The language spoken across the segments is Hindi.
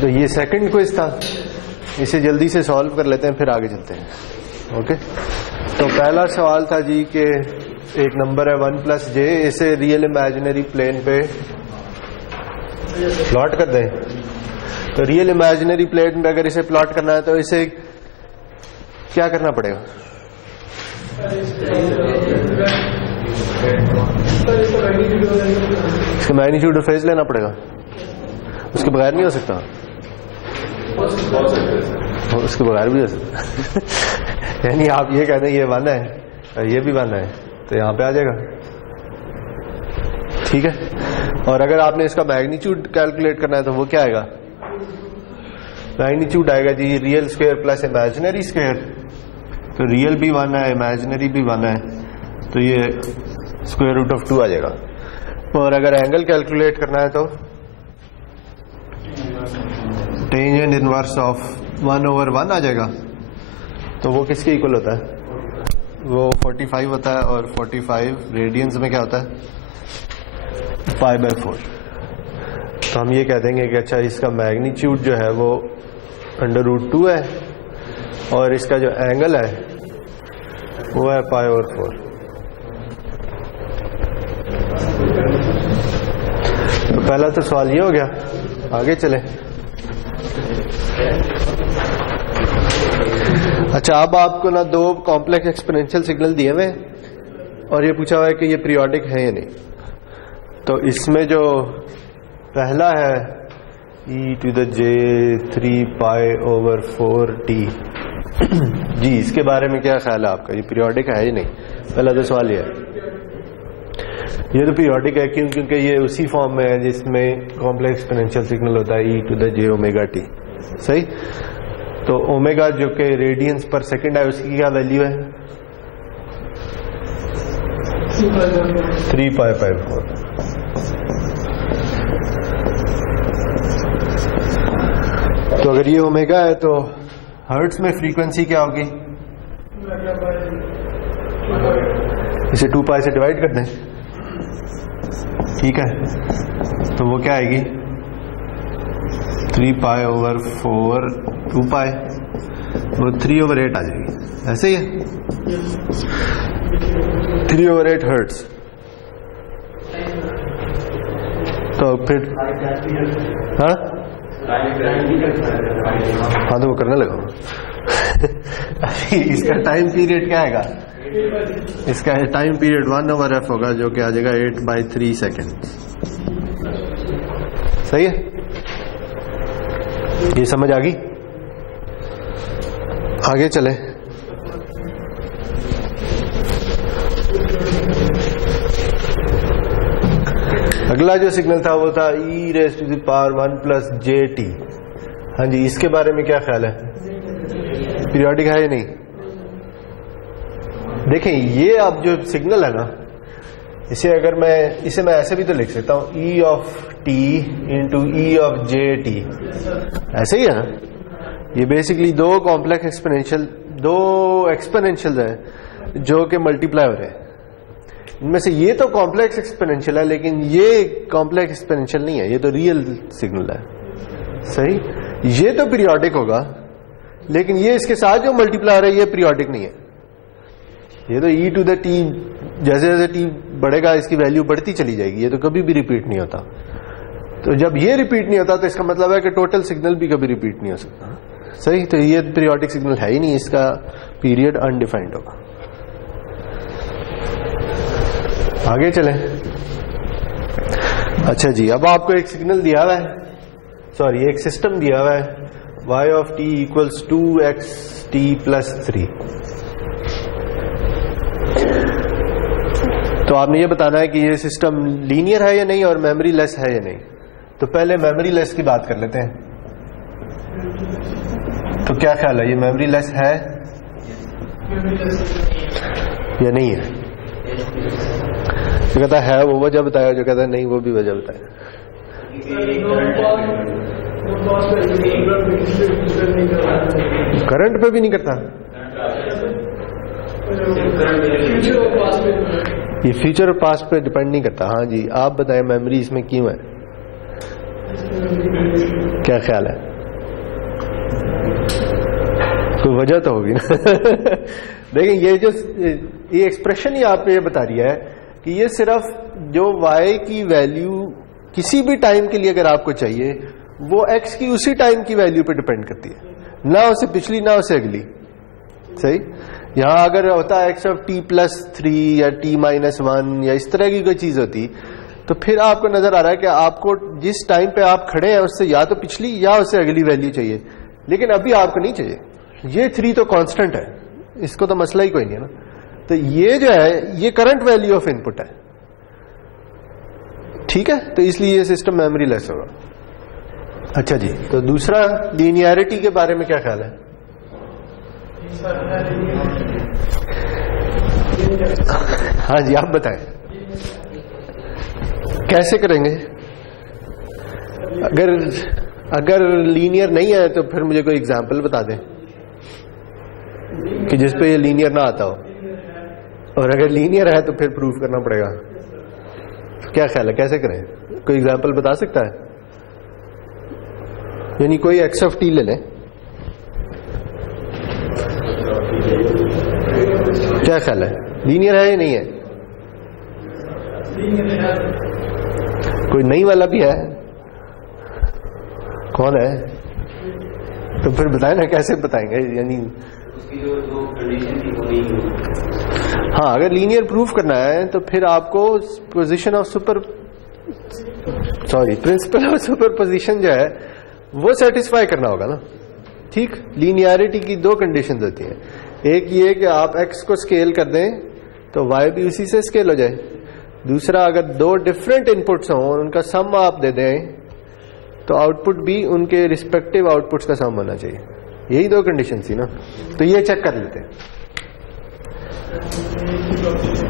तो ये सेकंड क्विज था, इसे जल्दी से सॉल्व कर लेते हैं फिर आगे चलते हैं। ओके, तो पहला सवाल था जी कि एक नंबर है 1 + j, इसे रियल इमेजिनरी प्लेन पे प्लॉट कर दें। तो रियल इमेजिनरी प्लेन पे अगर इसे प्लॉट करना है तो इसे क्या करना पड़ेगा? इसका मैग्नीट्यूड और फेज लेना पड़ेगा, उसके बगैर नहीं हो सकता, उसके बगैर भी हो सकता। यानी आप ये कहते हैं ये 1 है और ये भी 1 है तो यहां पे आ जाएगा, ठीक है। और अगर आपने इसका मैग्नीट्यूड कैलकुलेट करना है तो वो क्या आएगा? मैग्नीट्यूड आएगा जी real square plus imaginary square. तो रियल भी 1 है, इमेजिनरी भी 1 है, तो ये √2 आ जाएगा। और अगर एंगल कैलकुलेट करना है तो टेंजेंट इनवर्स ऑफ 1/1 आ जाएगा। तो वो किसके इक्वल होता है? वो 45 होता है, और 45 रेडियंस में क्या होता है? π/4। तो हम ये कह देंगे कि अच्छा इसका मैग्नीट्यूड जो है वो √2 है और इसका जो एंगल है वो है π/4। तो पहला तो सवाल ये हो गया, आगे चले। अच्छा, अब आपको ना 2 कॉम्प्लेक्स एक्सपोनेंशियल सिग्नल दिए हुए और ये पूछा हुआ है कि ये पीरियोडिक है या नहीं। तो इसमें जो पहला है e⁻⁴t जी, इसके बारे में क्या ख्याल है आपका? ये पीरियोडिक है या नहीं? पहला तो सवाल ये है। ये तो पीरियोडिक है क्योंकि ये उसी फॉर्म में है जिसमें कॉम्प्लेक्स एक्सपोनेंशियल सिग्नल होता है e⁻⁴t, सही। तो ओमेगा जो कि रेडियंस पर सेकंड है उसकी क्या वैल्यू है? 3π/4। तो अगर ये ओमेगा है तो हर्ट्ज में फ्रीक्वेंसी क्या होगी? इसे 2π से डिवाइड कर दें, ठीक है। तो वो क्या आएगी? 3π/4 2π, वो 3/8 आ जाएगी, ऐसे ही है। 3/8 हर्ट्ज। तो फिर हाँ तो वो करने लगा। इसका टाइम पीरियड क्या आएगा? इसका टाइम पीरियड 1/f होगा जो कि आ जाएगा 8/3 सेकेंड, सही है। ये समझ आ गई? आगे चले। अगला जो सिग्नल था वो था e⁻1 + jt। हाँ जी, इसके बारे में क्या ख्याल है? पीरियोडिक है या नहीं? देखें, ये अब जो सिग्नल है ना, इसे अगर इसे मैं ऐसे भी तो लिख सकता हूं e(t) × e(j)t, ऐसे ही है ना। ये बेसिकली 2 कॉम्प्लेक्स एक्सपोनेंशियल, 2 एक्सपोनेंशियल है जो कि मल्टीप्लाई हो रहे हैं। इनमें से ये तो कॉम्प्लेक्स एक्सपोनेंशियल है लेकिन ये कॉम्प्लेक्स एक्सपोनेंशियल नहीं है, ये तो रियल सिग्नल है, सही। ये तो पीरियोडिक होगा लेकिन ये इसके साथ जो मल्टीप्लाई हो रहा है ये पीरियोडिक नहीं है। ये तो e⁻t जैसे जैसे t बढ़ेगा इसकी वैल्यू बढ़ती चली जाएगी, ये तो कभी भी रिपीट नहीं होता। तो जब ये रिपीट नहीं होता तो इसका मतलब है कि टोटल सिग्नल भी कभी रिपीट नहीं हो सकता, सही। तो ये पीरियोडिक सिग्नल है ही नहीं, इसका पीरियड अनडिफाइंड होगा। आगे चलें। अच्छा जी, अब आपको एक सिग्नल दिया हुआ है, सॉरी एक सिस्टम दिया हुआ है y(t) = 2xt + 3। तो आपने ये बताना है कि ये सिस्टम लीनियर है या नहीं और मेमोरी लेस है या नहीं। तो पहले मेमोरी लेस की बात कर लेते हैं। तो क्या ख्याल है, ये मेमोरी लेस है या नहीं है? जो कहता है वो वजह बताया, जो कहता है नहीं वो भी वजह बताया। करंट पे भी नहीं करता, ये फ्यूचर और पास्ट पे डिपेंड नहीं करता। हाँ जी, आप बताएं मेमोरी इसमें क्यों है, क्या ख्याल है? कोई वजह तो होगी ना। देखिए ये एक्सप्रेशन ही आप ये बता रही है कि ये सिर्फ जो y की वैल्यू किसी भी टाइम के लिए अगर आपको चाहिए वो x की उसी टाइम की वैल्यू पे डिपेंड करती है, ना उसे पिछली ना उसे अगली। सही। यहां अगर होता x ऑफ t+3 या t-1 या इस तरह की कोई चीज होती तो फिर आपको नजर आ रहा है कि आपको जिस टाइम पे आप खड़े हैं उससे या तो पिछली या उससे अगली वैल्यू चाहिए, लेकिन अभी आपको नहीं चाहिए। ये 3 तो कांस्टेंट है, इसको तो मसला ही कोई नहीं है ना। तो ये जो है ये करंट वैल्यू ऑफ इनपुट है, ठीक है। तो इसलिए ये सिस्टम मेमोरी लेस होगा। अच्छा जी, तो दूसरा लीनियरिटी के बारे में क्या ख्याल है? हाँ जी, आप बताएं कैसे करेंगे? अगर लीनियर नहीं है तो फिर मुझे कोई एग्जांपल बता दें कि जिस पे ये लीनियर ना आता हो, और अगर लीनियर है तो फिर प्रूफ करना पड़ेगा। क्या ख्याल है, कैसे करें? कोई एग्जांपल बता सकता है? यानी कोई x ऑफ t ले लें, क्या ख्याल है, लीनियर है या नहीं है? कोई नई वाला भी है? कौन है? तो फिर बताएं ना, कैसे बताएंगे? यानी जो कंडीशन थी वो नहीं। हाँ, अगर लीनियर प्रूफ करना है तो फिर आपको position of principle of superposition जो है वो सेटिस्फाई करना होगा ना। ठीक, लीनियरिटी की 2 कंडीशंस होती हैं। एक ये कि आप x को स्केल कर दें तो y भी उसी से स्केल हो जाए। दूसरा, अगर 2 डिफरेंट इनपुट्स हों और उनका सम आप दे दें तो आउटपुट भी उनके रिस्पेक्टिव आउटपुट्स का सम होना चाहिए। यही 2 कंडीशन थी ना, तो ये चेक कर लेते हैं।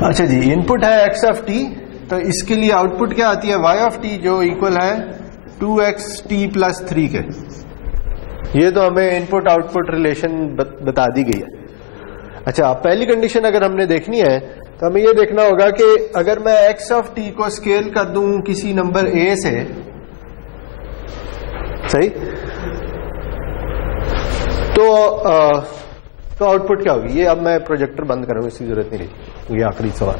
अच्छा जी, इनपुट है x ऑफ t, तो इसके लिए आउटपुट क्या आती है? y ऑफ t, जो इक्वल है 2x t+3 के। ये तो हमें इनपुट आउटपुट रिलेशन बता दी गई है। अच्छा, पहली कंडीशन अगर हमने देखनी है तो हमें ये देखना होगा कि अगर मैं x ऑफ t को स्केल कर दूं किसी नंबर a से, सही, तो आउटपुट क्या होगी? ये अब मैं प्रोजेक्टर बंद करूंगा, इसकी जरूरत नहीं रही। ये आखिरी सवाल।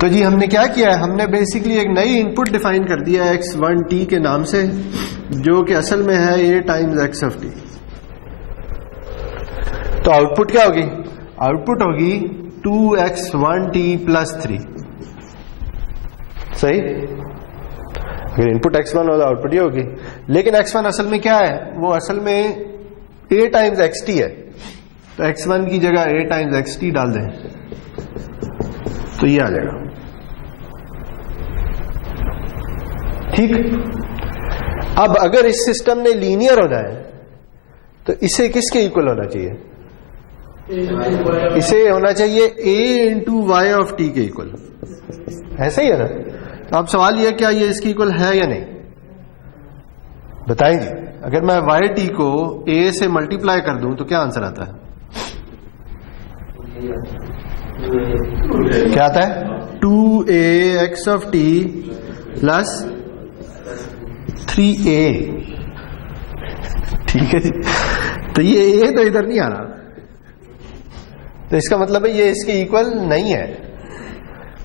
तो जी हमने क्या किया है, हमने बेसिकली एक नई इनपुट डिफाइन कर दिया है x1t के नाम से, जो कि असल में है a times x of t। तो आउटपुट क्या होगी? आउटपुट होगी 2x1t+3। सही। अगर इनपुट x1 हो तो आउटपुट ये होगी, लेकिन x1 असल में क्या है? वो असल में a टाइम्स xt है। तो x1 की जगह a टाइम्स xt डाल दें तो ये आ जाएगा। ठीक। अब अगर इस सिस्टम ने लीनियर होना है तो इसे किसके इक्वल होना चाहिए? इसे होना चाहिए a into Y of T के इक्वल। ऐसा ही है ना? तो अब सवाल यह, क्या ये इसके इक्वल है या नहीं? बताएं जी। अगर मैं वाई टी को a से मल्टीप्लाई कर दूं तो क्या आंसर आता है? क्या आता है? 2ax of t plus 3a। ठीक है जी। तो ये a तो इधर नहीं आ रहा, तो इसका मतलब है ये इसके इक्वल नहीं है।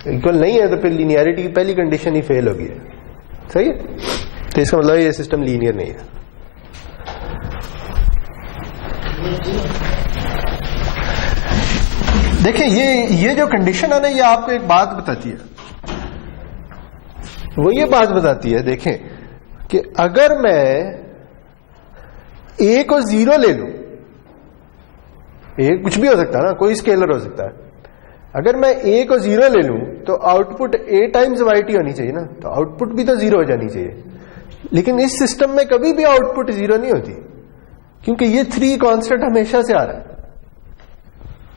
इक्वल नहीं है तो फिर लीनियरिटी की पहली कंडीशन ही फेल होगी। सही है। तो इसका मतलब ये सिस्टम लीनियर नहीं है। देखिए ये जो कंडीशन है ना, ये आपको एक बात बताती है। वो ये बात बताती है, देखें कि अगर मैं a को 0 ले लूं, a कुछ भी हो सकता है ना, कोई स्केलर हो सकता है। अगर मैं a को 0 ले लूं तो output a times Y T होनी चाहिए ना, तो आउटपुट भी तो 0 हो जानी चाहिए। लेकिन इस सिस्टम में कभी भी आउटपुट 0 नहीं होती, क्योंकि ये 3 कांस्टेंट हमेशा से आ रहा है।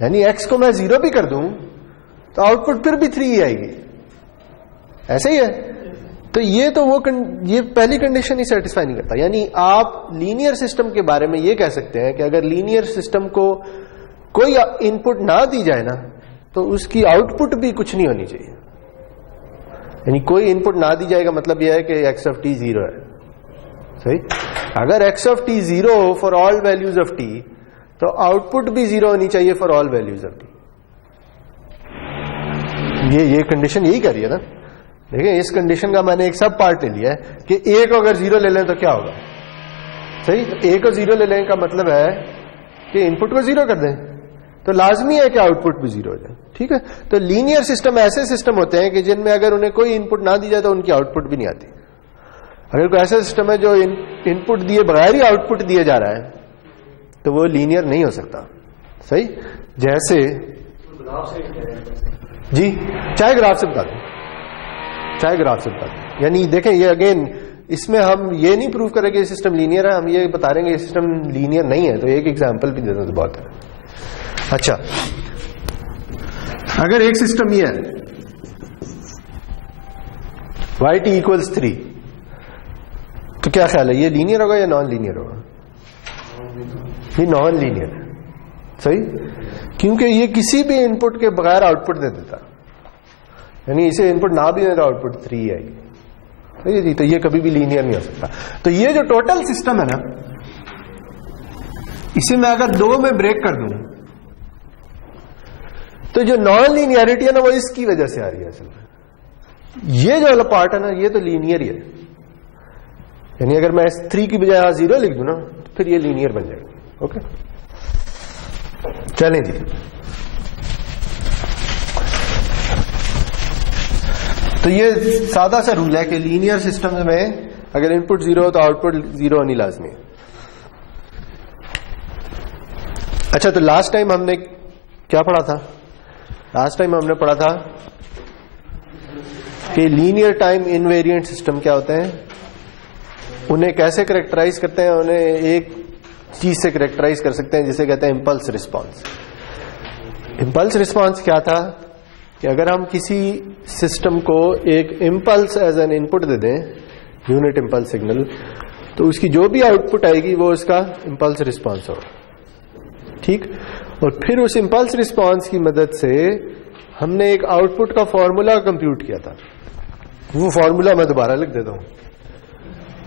यानी x को मैं 0 भी कर दूं तो आउटपुट फिर भी 3 ही आएगी। ऐसे ही है। तो ये ये पहली कंडीशन ही सेटिस्फाई नहीं करता। यानी आप लीनियर सिस्टम के बारे में ये कह सकते हैं कि अगर लीनियर सिस्टम को कोई इनपुट ना दी जाए ना, तो उसकी आउटपुट भी कुछ नहीं होनी चाहिए। यानी कोई इनपुट ना दी जाएगा मतलब यह है कि x ऑफ t 0 है। सही, अगर x ऑफ t 0 हो for all values of t तो आउटपुट भी 0 होनी चाहिए for all values of t। ये कंडीशन यही कर रही है ना। देखिए इस कंडीशन का मैंने एक सब पार्ट ले लिया है कि a को अगर 0 ले लें तो क्या होगा। सही, तो a को 0 ले लेने का मतलब है कि इनपुट को 0 कर दें तो लाजमी है कि आउटपुट भी 0 हो जाए। ठीक है, तो लीनियर सिस्टम ऐसे सिस्टम होते हैं कि जिनमें अगर उन्हें कोई इनपुट ना दी जाए तो उनकी आउटपुट भी नहीं आती। अगर कोई ऐसा सिस्टम है जो इनपुट दिए बगैर ही आउटपुट दिया जा रहा है तो वो लीनियर नहीं हो सकता। सही, जैसे जी चाहे ग्राफ से बता दें, चाहे ग्राफ से बता दें। यानी देखें ये अगेन इसमें हम ये नहीं प्रूव करेंगे ये सिस्टम लीनियर है, हम ये बता रहे हैं ये सिस्टम लीनियर नहीं है। तो एक एग्जांपल भी दे दो तो बहुत है। अच्छा, अगर एक सिस्टम ये है yt इक्वल्स 3 तो क्या ख्याल है ये लीनियर होगा या नॉन लीनियर होगा? ये नॉन लीनियर है। सही, क्योंकि ये किसी भी इनपुट के बगैर आउटपुट दे देता, यानी इसे इनपुट ना भी देता आउटपुट 3 आएगी। सही जी, तो ये कभी भी लीनियर नहीं हो सकता। तो ये जो टोटल सिस्टम है ना, इसे मैं अगर 2 में ब्रेक कर दूं तो जो नॉन लीनियरिटी है ना वो इसकी वजह से आ रही है। असल में ये जो वाला पार्ट है ना ये तो लीनियर ही है, यानी अगर मैं 3 की बजाय 0 लिख दूं ना तो फिर ये लीनियर बन जाएगा। ओके, चलें जी। तो ये सादा सा रूल है कि लीनियर सिस्टम में अगर इनपुट 0 हो तो आउटपुट 0 होनी लाजमी है। अच्छा, तो लास्ट टाइम हमने क्या पढ़ा था? लास्ट टाइम हमने पढ़ा था कि लीनियर टाइम इनवेरिएंट सिस्टम क्या होते हैं, उन्हें कैसे कैरेक्टराइज करते हैं। उन्हें एक चीज से कैरेक्टराइज कर सकते हैं जिसे कहते हैं इंपल्स रिस्पांस। इंपल्स रिस्पांस क्या था कि अगर हम किसी सिस्टम को एक इंपल्स एज एन इनपुट दे दें, यूनिट इंपल्स सिग्नल, तो उसकी जो भी आउटपुट आएगी वो उसका इंपल्स रिस्पांस होगा। ठीक, और फिर उस इंपल्स रिस्पांस की मदद से हमने एक आउटपुट का फॉर्मूला कंप्यूट किया था। वो फॉर्मूला मैं दोबारा लिख देता हूं।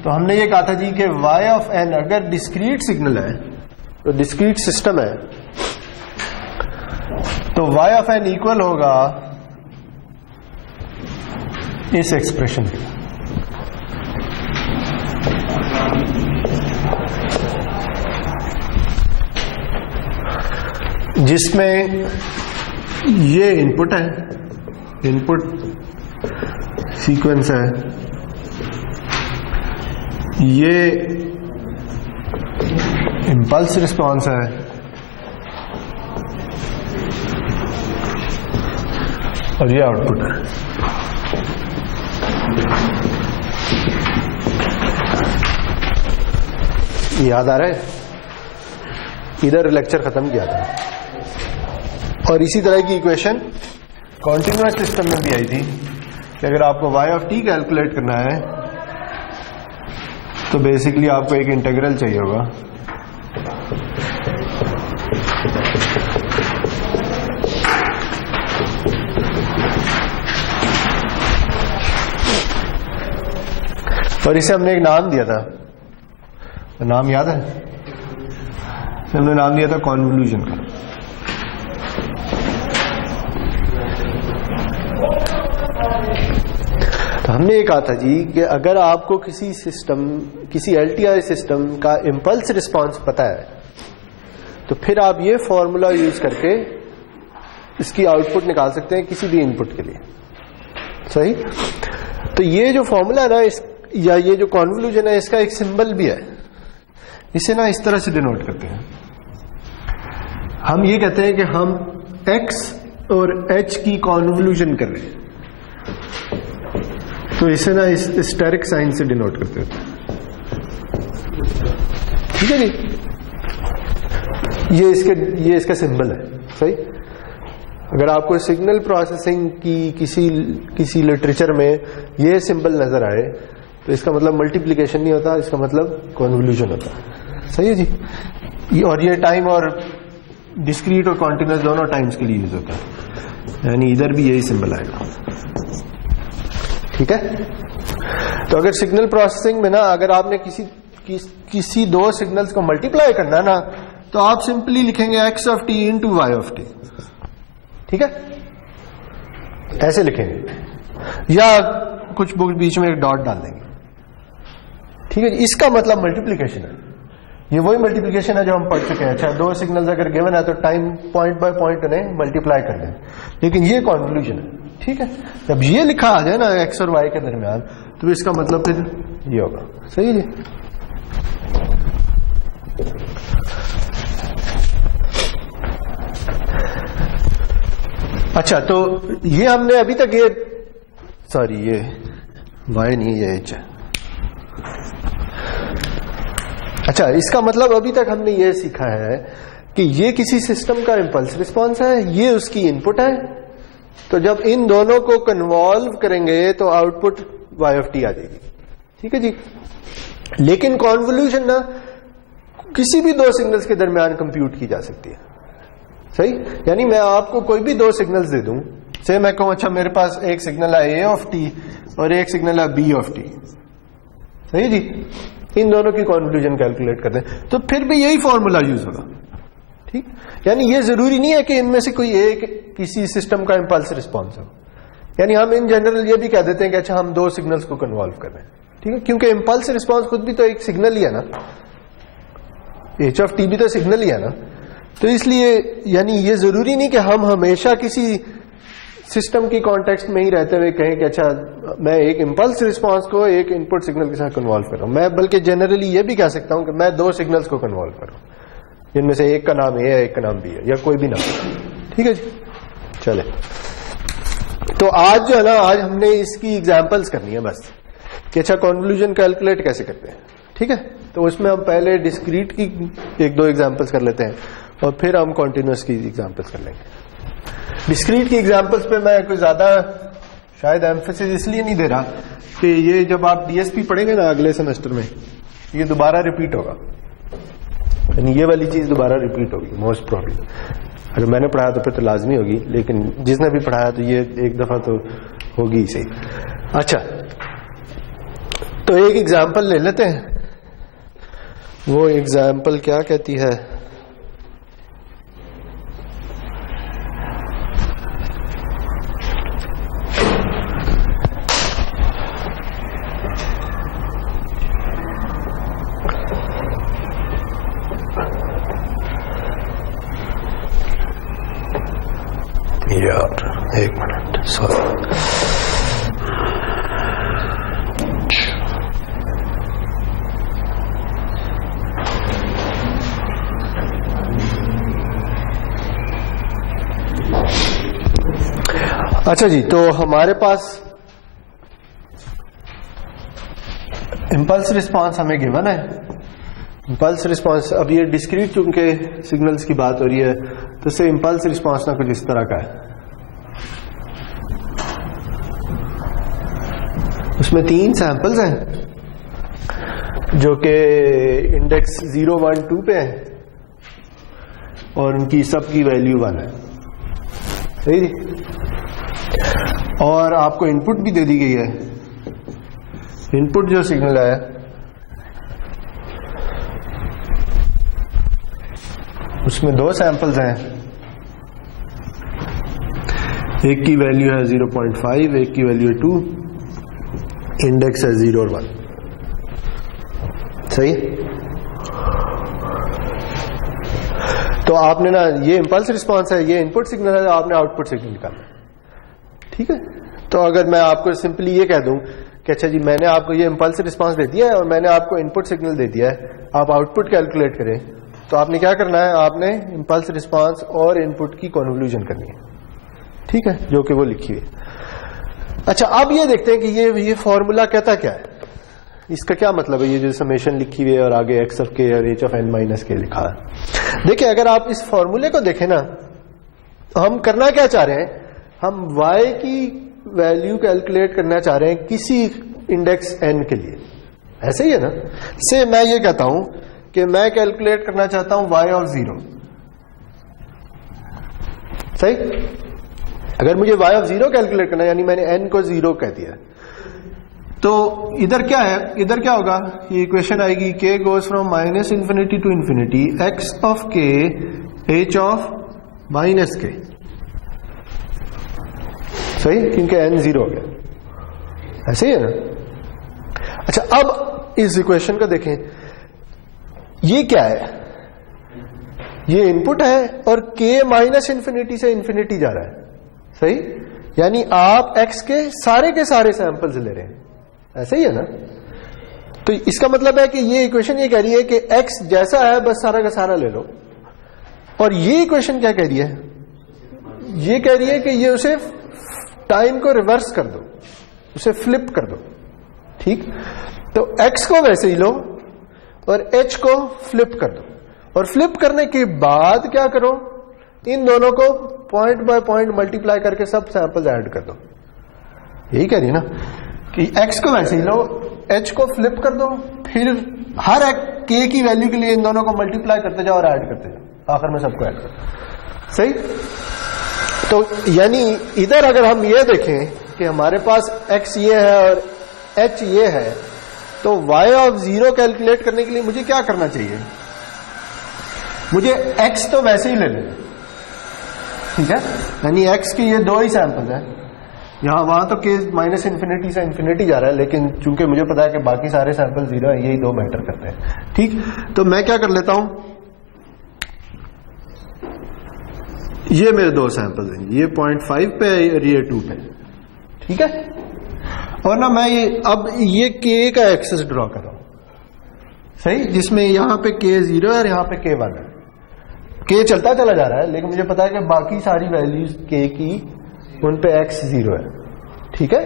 तो हमने ये कहा था जी कि y ऑफ n अगर डिस्क्रीट सिग्नल है तो डिस्क्रीट सिस्टम है तो y ऑफ n इक्वल होगा इस एक्सप्रेशन के, जिसमें ये इनपुट है, इनपुट सीक्वेंस है, ये इंपल्स रिस्पांस है और ये आउटपुट है। याद आ रहा है? इधर लेक्चर खत्म किया था और इसी तरह की इक्वेशन कॉन्टिन्यूअस सिस्टम में भी आई थी कि अगर आपको y ऑफ t कैलकुलेट करना है तो बेसिकली आपको एक इंटीग्रल चाहिए होगा। और इसे हमने एक नाम दिया था, तो नाम याद है? हमने नाम दिया था कॉन्वोल्यूशन का। तो हमने ये कहा था जी कि अगर आपको किसी सिस्टम, किसी एलटीआई सिस्टम का इंपल्स रिस्पांस पता है तो फिर आप ये फॉर्मूला यूज करके इसकी आउटपुट निकाल सकते हैं किसी भी इनपुट के लिए। सही, तो ये जो फॉर्मूला है ना या ये जो कॉन्वोल्यूशन है इसका एक सिंबल भी है। इसे ना इस तरह से डिनोट करते हैं। हम ये कहते हैं कि हम x और h की कॉन्वोल्यूशन कर रहे हैं, तो इसे ना इस स्टेरिक साइन से डिनोट करते हैं। ठीक है जी, ये इसका सिंबल है। सही, अगर आपको सिग्नल प्रोसेसिंग की किसी लिटरेचर में ये सिंबल नजर आए तो इसका मतलब मल्टीप्लिकेशन नहीं होता, इसका मतलब कॉन्वोल्यूशन होता है। सही है जी, और ये टाइम और डिस्क्रीट और कॉन्टिन्यूअस दोनों टाइम्स के लिए यूज होता है, यानी इधर भी यही सिंबल आएगा। ठीक है। तो अगर सिग्नल प्रोसेसिंग में ना अगर आपने किसी दो सिग्नल्स को मल्टीप्लाई करना ना, तो आप सिंपली लिखेंगे x of T into Y of T, ठीक है, ऐसे लिखेंगे, या कुछ बीच में एक डॉट डाल देंगे, ठीक है। इसका मतलब मल्टीप्लीकेशन है, ये वही मल्टीप्लीकेशन है जो हम पढ़ चुके हैं। अच्छा, दो सिग्नल्स अगर गिवन है तो टाइम पॉइंट बाय पॉइंट उन्हें मल्टीप्लाई कर दें, लेकिन ये कॉन्वोल्यूशन है, ठीक है। जब ये लिखा आ जाए ना एक्स और वाई के दरमियान, तो इसका मतलब फिर ये होगा, सही है जी। अच्छा, तो ये हमने अभी तक ये वाई नहीं, ये एच है। अच्छा, इसका मतलब अभी तक हमने ये सीखा है कि ये किसी सिस्टम का इंपल्स रिस्पॉन्स है, ये उसकी इनपुट है। तो जब इन दोनों को कन्वॉल्व करेंगे तो आउटपुट वाई ऑफ टी आ जाएगी, ठीक है जी। लेकिन कॉन्वोल्यूशन ना किसी भी दो सिग्नल्स के दरमियान कंप्यूट की जा सकती है, सही। यानी मैं आपको कोई भी दो सिग्नल्स दे दूं, से मैं कहूं अच्छा मेरे पास एक सिग्नल है ए ऑफ टी और एक सिग्नल है बी ऑफ टी, सही जी। इन दोनों की कॉन्वोल्यूशन कैलकुलेट कर दें तो फिर भी यही फॉर्मूला यूज होगा, ठीक। यानी ये जरूरी नहीं है कि इनमें से कोई एक किसी सिस्टम का इंपल्स रिस्पॉन्स हो। यानी हम इन जनरल ये भी कह देते हैं कि अच्छा हम दो सिग्नल्स को कन्वॉल्व कर रहे हैं, ठीक है, क्योंकि इंपल्स रिस्पॉन्स खुद भी तो एक सिग्नल ही है ना, एच ऑफ टी भी तो सिग्नल ही है ना। तो इसलिए यानी ये जरूरी नहीं कि हम हमेशा किसी सिस्टम की कॉन्टेक्स्ट में ही रहते हुए कहें कि अच्छा मैं एक इंपल्स रिस्पांस को एक इनपुट सिग्नल के साथ कन्वॉल्व कर रहा हूं। मैं बल्कि जनरली ये भी कह सकता हूं कि मैं दो सिग्नल्स को कन्वॉल्व कर रहा हूं, जिनमें से एक का नाम ए है एक का नाम बी है, या कोई भी नाम, ठीक है जी। चले, तो आज जो है ना, आज हमने इसकी एग्जांपल्स करनी है बस कि अच्छा कॉन्वोल्यूशन कैलकुलेट कैसे करते हैं, ठीक है। तो उसमें हम पहले डिस्क्रीट की एक दो एग्जांपल्स कर लेते हैं और फिर हम कॉन्टिन्यूअस की एग्जांपल्स कर लेंगे। डिस्क्रीट की एग्जांपल्स पे मैं कोई ज्यादा शायद एम्फेसिस इसलिए नहीं दे रहा कि ये जब आप डीएसपी पढ़ेंगे ना अगले सेमेस्टर में, ये दोबारा रिपीट होगा, यानी ये वाली चीज दोबारा रिपीट होगी मोस्ट प्रॉब्ली। अगर मैंने पढ़ाया तो फिर तो लाजमी होगी, लेकिन जिसने भी पढ़ाया तो ये एक दफा तो होगी ही सही। अच्छा, तो एक एग्जाम्पल ले लेते हैं। वो एग्जाम्पल क्या कहती है, यार एक मिनट, सॉरी। अच्छा जी, तो हमारे पास इंपल्स रिस्पांस हमें गिवन है। इंपल्स रिस्पांस, अब ये डिस्क्रीट चूंकि सिग्नल्स की बात हो रही है तो इससे इंपल्स रिस्पांस ना कुछ इस तरह का है। उसमें 3 सैंपल्स हैं जो कि इंडेक्स 0, 1, 2 पे है और उनकी सबकी वैल्यू 1 है, सही जी। और आपको इनपुट भी दे दी गई है। इनपुट जो सिग्नल है उसमें 2 सैंपल्स हैं, एक की वैल्यू है 0.5, एक की वैल्यू है 2, इंडेक्स है 0 और 1, सही। तो आपने ना, ये इंपल्स रिस्पांस है, ये इनपुट सिग्नल है, आपने आउटपुट सिग्नल निकालना, ठीक है। तो अगर मैं आपको सिंपली ये कह दूं कि अच्छा जी मैंने आपको ये इंपल्स रिस्पांस दे दिया है और मैंने आपको इनपुट सिग्नल दे दिया है, आप आउटपुट कैलकुलेट करें, तो आपने क्या करना है, आपने इंपल्स रिस्पांस और इनपुट की कॉन्वोल्यूशन करनी है, ठीक है, जो कि वो लिखी हुई है। अच्छा, अब ये देखते हैं कि ये फॉर्मूला कहता क्या है, इसका क्या मतलब है, ये जो समेशन लिखी हुई है और आगे एक्स ऑफ के और एच ऑफ एन माइनस के लिखा है। देखिए, अगर आप इस फॉर्मूले को देखें ना, तो हम करना क्या चाह रहे हैं, हम y की वैल्यू कैलकुलेट करना चाह रहे हैं किसी इंडेक्स n के लिए, ऐसे ही है ना। से मैं ये कहता हूं कि मैं कैलकुलेट करना चाहता हूं y ऑफ 0, सही। अगर मुझे y ऑफ 0 कैलकुलेट करना है, यानी मैंने n को 0 कह दिया, तो इधर क्या है, इधर क्या होगा, ये इक्वेशन आएगी k goes from minus infinity to infinity x of k h of minus k, सही, क्योंकि n 0 हो गया, ऐसे ही है ना। अच्छा, अब इस इक्वेशन को देखें, ये क्या है, ये इनपुट है और k माइनस इंफिनिटी से इंफिनिटी जा रहा है, सही, यानी आप x के सारे सैंपल्स ले रहे हैं, ऐसे ही है ना। तो इसका मतलब है कि ये इक्वेशन ये कह रही है कि x जैसा है बस सारा का सारा ले लो, और ये इक्वेशन क्या कह रही है, ये कह रही है कि ये उसे टाइम को रिवर्स कर दो, उसे फ्लिप कर दो, ठीक। तो x को वैसे ही लो और h को फ्लिप कर दो, और फ्लिप करने के बाद क्या करो, इन दोनों को पॉइंट बाय पॉइंट मल्टीप्लाई करके सब सैंपल्स ऐड कर दो। यही कह रही है ना कि x को वैसे ही लो, h को फ्लिप कर दो, फिर हर k की वैल्यू के लिए इन दोनों को मल्टीप्लाई करते जाओ और ऐड करते जाओ, आखिर में सबको ऐड करो, सही। तो यानी इधर अगर हम ये देखें कि हमारे पास x ये है और h ये है, तो y ऑफ 0 कैलकुलेट करने के लिए मुझे क्या करना चाहिए, मुझे x तो वैसे ही ले लेना, ठीक है, यानी x के ये दो ही सैंपल हैं, यहां वहां तो केस माइनस इंफिनिटी से इंफिनिटी जा रहा है, लेकिन चूंकि मुझे पता है कि बाकी सारे सैंपल 0 है, यही दो मैटर करते हैं, ठीक। तो मैं क्या कर लेता हूं, ये मेरे दो सैंपल हैं, ये 0.5 पे और ये 2 पे, ठीक है। और ना मैं ये अब ये k का एक्सेस ड्रॉ कर रहा हूं, सही, जिसमें यहां पे k 0 है और यहां पे k 1 है, k चलता चला जा रहा है, लेकिन मुझे पता है कि बाकी सारी वैल्यूज k की उन पे x 0 है, ठीक है।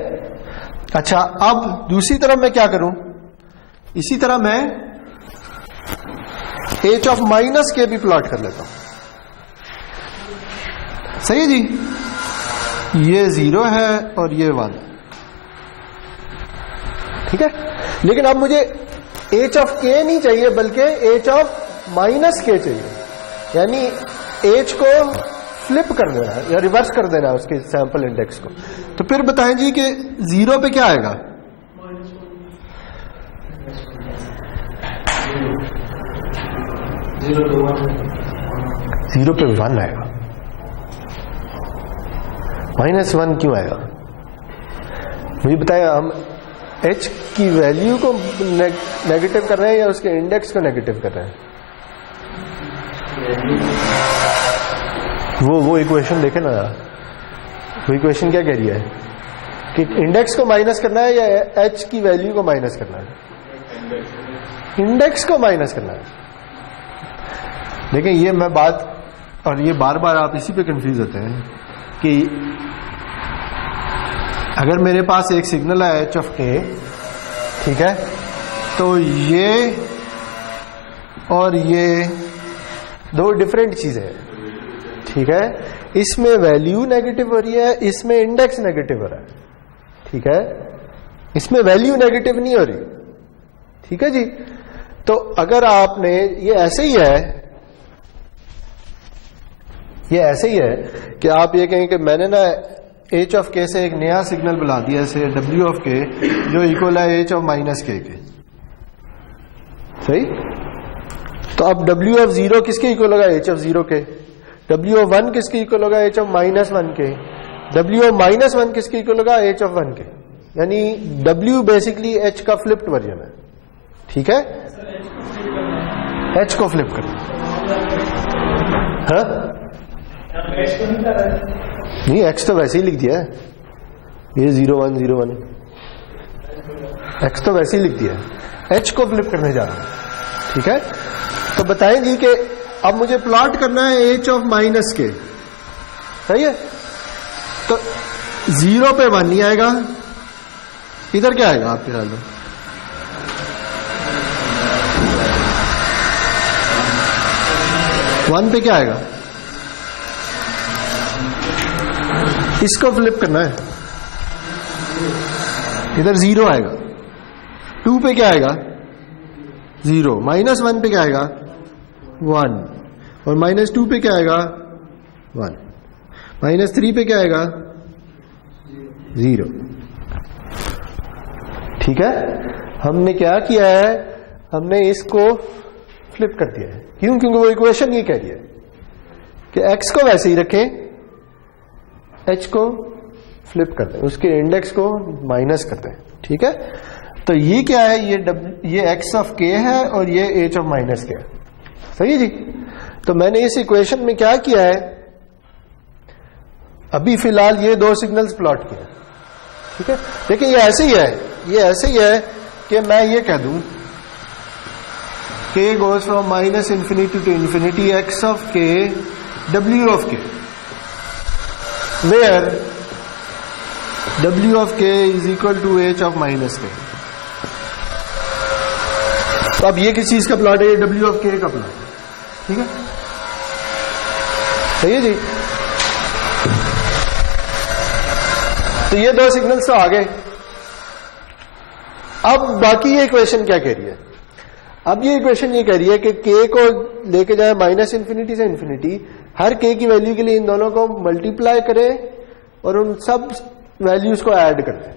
अच्छा, अब दूसरी तरफ मैं क्या करूं, इसी तरह मैं h ऑफ माइनस k भी प्लॉट कर लेता हूं, सही है जी, ये 0 है और ये 1, ठीक है। लेकिन अब मुझे h ऑफ k नहीं चाहिए बल्कि h ऑफ माइनस k चाहिए, यानी h को फ्लिप कर देना है या रिवर्स कर देना है उसके सैंपल इंडेक्स को। तो फिर बताएं जी कि 0 पे क्या आएगा, जीरो पे 1 आएगा, -1 क्यों आएगा, मुझे बताया, हम h की वैल्यू को नेगेटिव कर रहे हैं या उसके इंडेक्स को नेगेटिव कर रहे हैं, वो इक्वेशन देखे ना, वो इक्वेशन क्या कह रही है कि इंडेक्स को माइनस करना है या h की वैल्यू को माइनस करना है, इंडेक्स को माइनस करना है। देखिए ये मैं बात, और ये बार बार आप इसी पे कंफ्यूज होते हैं कि अगर मेरे पास एक सिग्नल है h ऑफ k, ठीक है, तो ये और ये दो डिफरेंट चीजें हैं, ठीक है, इसमें वैल्यू नेगेटिव हो रही है, इसमें इंडेक्स नेगेटिव हो रहा है, ठीक है, इसमें वैल्यू नेगेटिव नहीं हो रही, ठीक है जी। तो अगर आपने ये ऐसे ही है कि आप ये कहें कि मैंने ना h ऑफ k से एक नया सिग्नल बुला दिया, ऐसे w ऑफ k जो इक्वल है h ऑफ माइनस k के, सही। तो अब w ऑफ 0 किसके इक्वल होगा, h ऑफ 0 के, w ऑफ 1 किसके इक्वल होगा, h ऑफ -1 के, w ऑफ -1 किसके इक्वल होगा, h ऑफ 1 के, यानी w बेसिकली h का फ्लिप्ड वर्जन है, ठीक है, h को फ्लिप कर, हाँ नहीं, x तो वैसे ही लिख दिया है, ये 0 1 0 1, x तो वैसे ही लिख दिया है, h को फ्लिप करने जा रहा हूं, ठीक है। तो बताएं जी कि अब मुझे प्लॉट करना है h ऑफ माइनस k, सही है। तो 0 पे 1 नहीं आएगा, इधर क्या आएगा आपके ख्याल में, वन पे क्या आएगा, इसको फ्लिप करना है, इधर 0 आएगा, 2 पे क्या आएगा 0, -1 पे क्या आएगा 1, और -2 पे क्या आएगा 1, -3 पे क्या आएगा 0, ठीक है, हमने क्या किया है, हमने इसको फ्लिप कर दिया है। क्यों? क्योंकि वो इक्वेशन ये कह रही है कि x को वैसे ही रखें, h को फ्लिप कर दें, उसके इंडेक्स को माइनस कर दें। ठीक है, तो ये क्या है, ये x ऑफ k है और ये h ऑफ माइनस k है। सही है जी। तो मैंने इस इक्वेशन में क्या किया है, अभी फिलहाल ये दो सिग्नल्स प्लॉट किए। ठीक है, देखिए ये ऐसे ही है, ये ऐसे ही है कि मैं ये कह दूं k goes from minus infinity to infinity x of k w of k, where w of k is equal to h of minus k। तो अब ये किस चीज का प्लॉट है, ये w of k का प्लॉट है। ठीक है, सही है जी। तो ये दो सिग्नल्स तो आ गए। अब बाकी ये इक्वेशन क्या कह रही है, अब ये इक्वेशन ये कह रही है कि k को लेके जाए माइनस इंफिनिटी से इंफिनिटी, हर k की वैल्यू के लिए इन दोनों को मल्टीप्लाई करें और उन सब वैल्यूज को ऐड कर दें।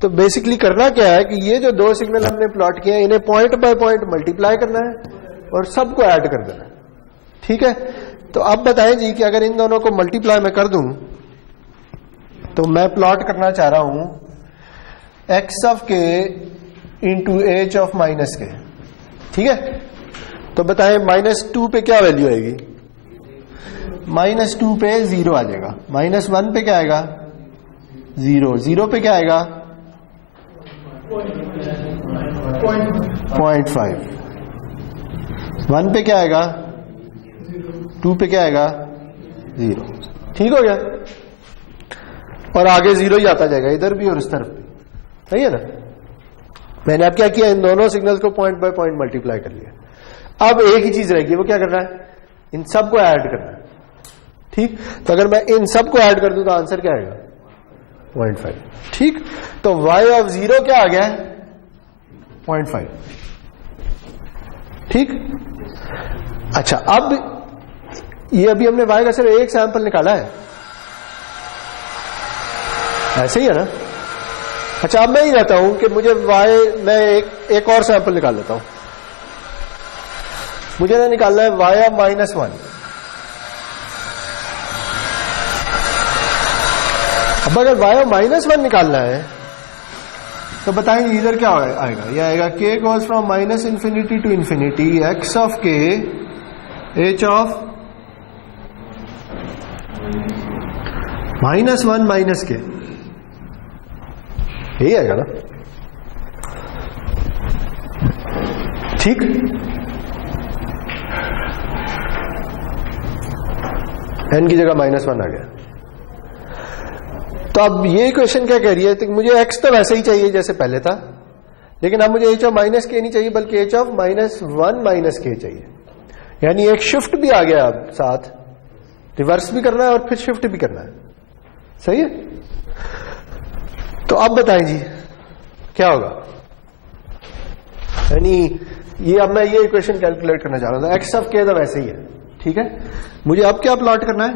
तो बेसिकली करना क्या है कि ये जो दो सिग्नल हमने प्लॉट किए हैं, इन्हें पॉइंट बाय पॉइंट मल्टीप्लाई करना है और सबको ऐड कर देना है। ठीक है, तो अब बताएं जी कि अगर इन दोनों को मल्टीप्लाई मैं कर दूं, तो मैं प्लॉट करना चाह रहा हूं x of k into H of minus के। ठीक है, तो बताएं -2 पे क्या वैल्यू आएगी, -2 पे 0 आ जाएगा, -1 पे क्या आएगा 0, 0 पे क्या आएगा 0.5, 1 पे क्या आएगा 2 पे क्या आएगा 0। ठीक हो गया, और आगे 0 ही आता जाएगा इधर भी और इस तरफ भी। सही है ना। मैंने अब क्या किया, इन दोनों सिग्नल्स को पॉइंट बाय पॉइंट मल्टीप्लाई कर लिया। अब एक ही चीज रहेगी, वो क्या करना है, इन सबको ऐड करना है। ठीक, तो अगर मैं इन सबको ऐड कर दूं तो आंसर क्या आएगा 0.5। ठीक, तो y ऑफ 0 क्या आ गया है 0.5। ठीक, अच्छा, अब ये अभी हमने y का सिर्फ एक सैंपल निकाला है, ऐसे ही है ना। अच्छा, अब मैं ही रहता हूं कि मुझे मैं एक और सैंपल निकाल लेता हूं। मुझे ना निकालना है y ऑफ -1। अब अगर y ऑफ -1 निकालना है तो बताएंगे इधर क्या आएगा, यह आएगा k goes from minus infinity to infinity x of k h of -1 minus k, यही आएगा ना। ठीक, n की जगह -1 आ गया। तो अब ये इक्वेशन क्या कह रही है, तो मुझे x तो वैसे ही चाहिए जैसे पहले था, लेकिन अब मुझे h ऑफ माइनस के नहीं चाहिए बल्कि h ऑफ -1 माइनस के चाहिए। यानी एक शिफ्ट भी आ गया, अब साथ रिवर्स भी करना है और फिर शिफ्ट भी करना है। सही है। तो अब बताएं जी क्या होगा, यानी ये अब मैं ये इक्वेशन कैलकुलेट करना चाह रहा था, x ऑफ k तो वैसे ही है। ठीक है, मुझे अब क्या प्लॉट करना है,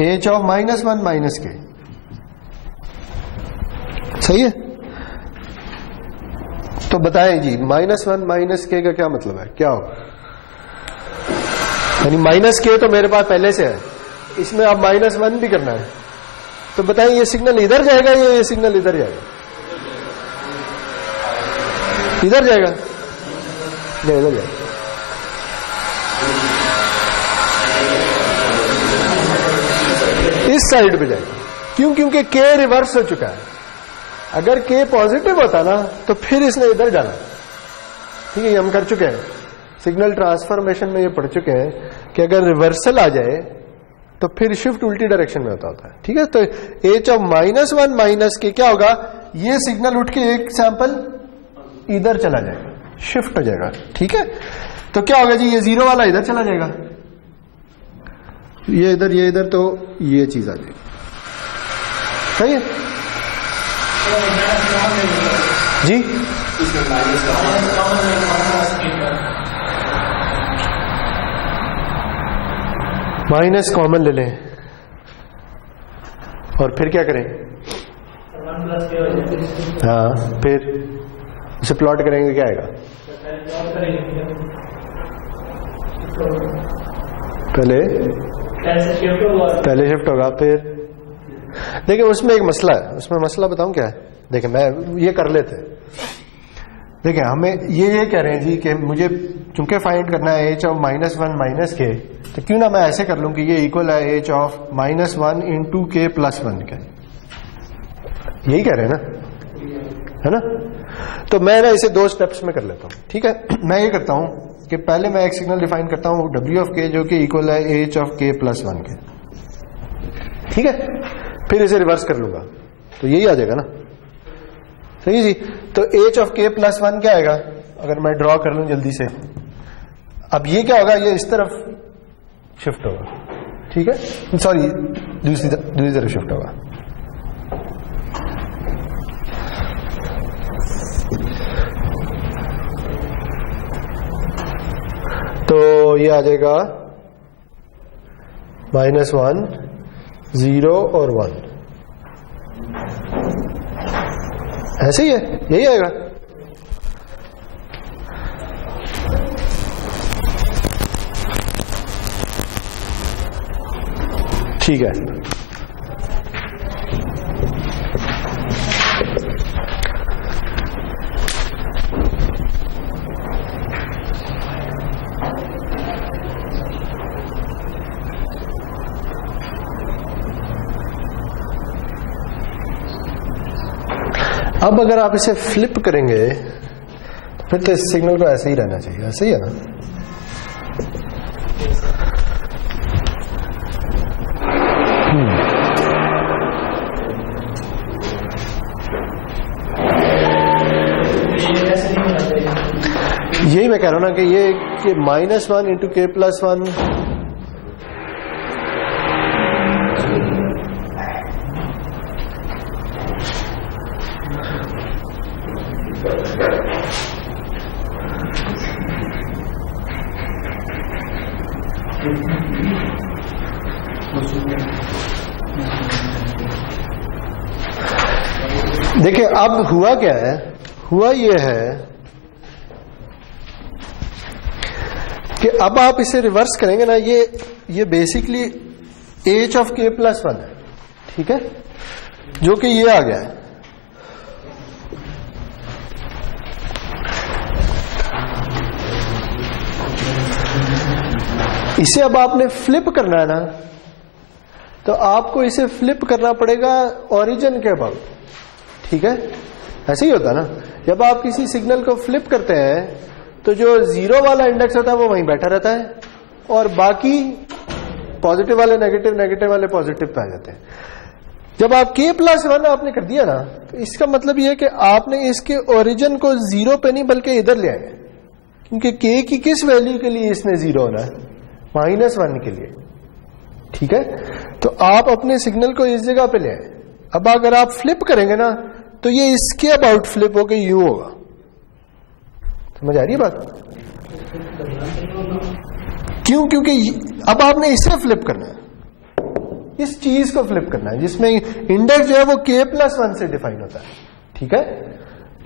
h ऑफ -1 माइनस के। सही है। तो बताएं जी -1 माइनस के का क्या मतलब है, क्या होगा, यानी माइनस के तो मेरे पास पहले से है, इसमें अब -1 भी करना है। तो बताएं ये सिग्नल इधर जाएगा या ये सिग्नल इधर जाएगा, इधर जाएगा या इधर जाएगा, इस साइड पे जाएगा। क्यों, क्योंकि k रिवर्स हो चुका है। अगर k पॉजिटिव होता ना तो फिर इसने इधर जाना। ठीक है, ये हम कर चुके हैं, सिग्नल ट्रांसफॉर्मेशन में ये पढ़ चुके हैं कि अगर रिवर्सल आ जाए तो फिर शिफ्ट उल्टी डायरेक्शन में होता है। ठीक है, तो h ऑफ -1 माइनस के क्या होगा, ये सिग्नल उठ के एक सैंपल इधर चला जाएगा, शिफ्ट हो जाएगा। ठीक है, तो क्या होगा जी, ये 0 वाला इधर चला जाएगा, ये इधर, तो ये चीज आ जाएगी। सही है जी। माइनस कॉमन ले लें और फिर क्या करें, हाँ, फिर इसे प्लॉट करेंगे क्या आएगा? पहले शिफ्ट होगा। फिर देखिए उसमें एक मसला है, उसमें मसला बताऊं क्या है? देखिए मैं ये कर लेते हैं। देखिए हमें ये कह रहे हैं जी कि मुझे चूंकि फाइंड करना है h ऑफ -1 माइनस के, तो क्यों ना मैं ऐसे कर लूं कि ये इक्वल है h ऑफ -1 इंटू के प्लस 1 के। यही कह रहे हैं ना, है ना? तो मैं ना इसे 2 स्टेप्स में कर लेता हूं। ठीक है, मैं ये करता हूं कि पहले मैं एक सिग्नल डिफाइन करता हूं w ऑफ k जो कि इक्वल है h ऑफ k प्लस 1 के। ठीक है, फिर इसे रिवर्स कर लूंगा तो यही आ जाएगा ना, सही जी। तो h ऑफ k प्लस 1 क्या आएगा अगर मैं ड्रॉ कर लूं जल्दी से? अब ये क्या होगा, ये इस तरफ शिफ्ट होगा। ठीक है, सॉरी दूसरी तरफ शिफ्ट होगा। तो ये आ जाएगा -1 0 और 1, ऐसे ही है, यही आएगा। ठीक है, अब अगर आप इसे फ्लिप करेंगे फिर तो इस सिग्नल को ऐसे ही रहना चाहिए, ऐसे ही है ना? यही मैं कह रहा हूं ना कि ये कि -1 इंटू के प्लस 1 देखिए अब हुआ क्या है, हुआ ये है कि अब आप इसे रिवर्स करेंगे ना, ये basically h of k plus 1 है। ठीक है, जो कि ये आ गया है। इसे अब आपने फ्लिप करना है ना, तो आपको इसे फ्लिप करना पड़ेगा ओरिजिन के अबाउट। ठीक है, ऐसे ही होता है ना, जब आप किसी सिग्नल को फ्लिप करते हैं तो जो 0 वाला इंडेक्स होता है वो वहीं बैठा रहता है और बाकी पॉजिटिव वाले नेगेटिव, नेगेटिव वाले पॉजिटिव पे आ जाते हैं। जब आप k प्लस 1 आपने कर दिया ना, तो इसका मतलब ये है कि आपने इसके ओरिजिन को 0 पे नहीं बल्कि इधर ले आए, क्योंकि k की किस वैल्यू के लिए इसने 0 होना है? -1 के लिए। ठीक है, तो आप अपने सिग्नल को इस जगह पे ले आए। अब अगर आप फ्लिप करेंगे ना तो ये इसके अबाउट फ्लिप होकर यूं होगा। समझ आ रही है बात? क्यों? क्योंकि अब आपने इसे फ्लिप करना है, इस चीज को फ्लिप करना है जिसमें इंडेक्स जो है वो k प्लस 1 से डिफाइन होता है। ठीक है,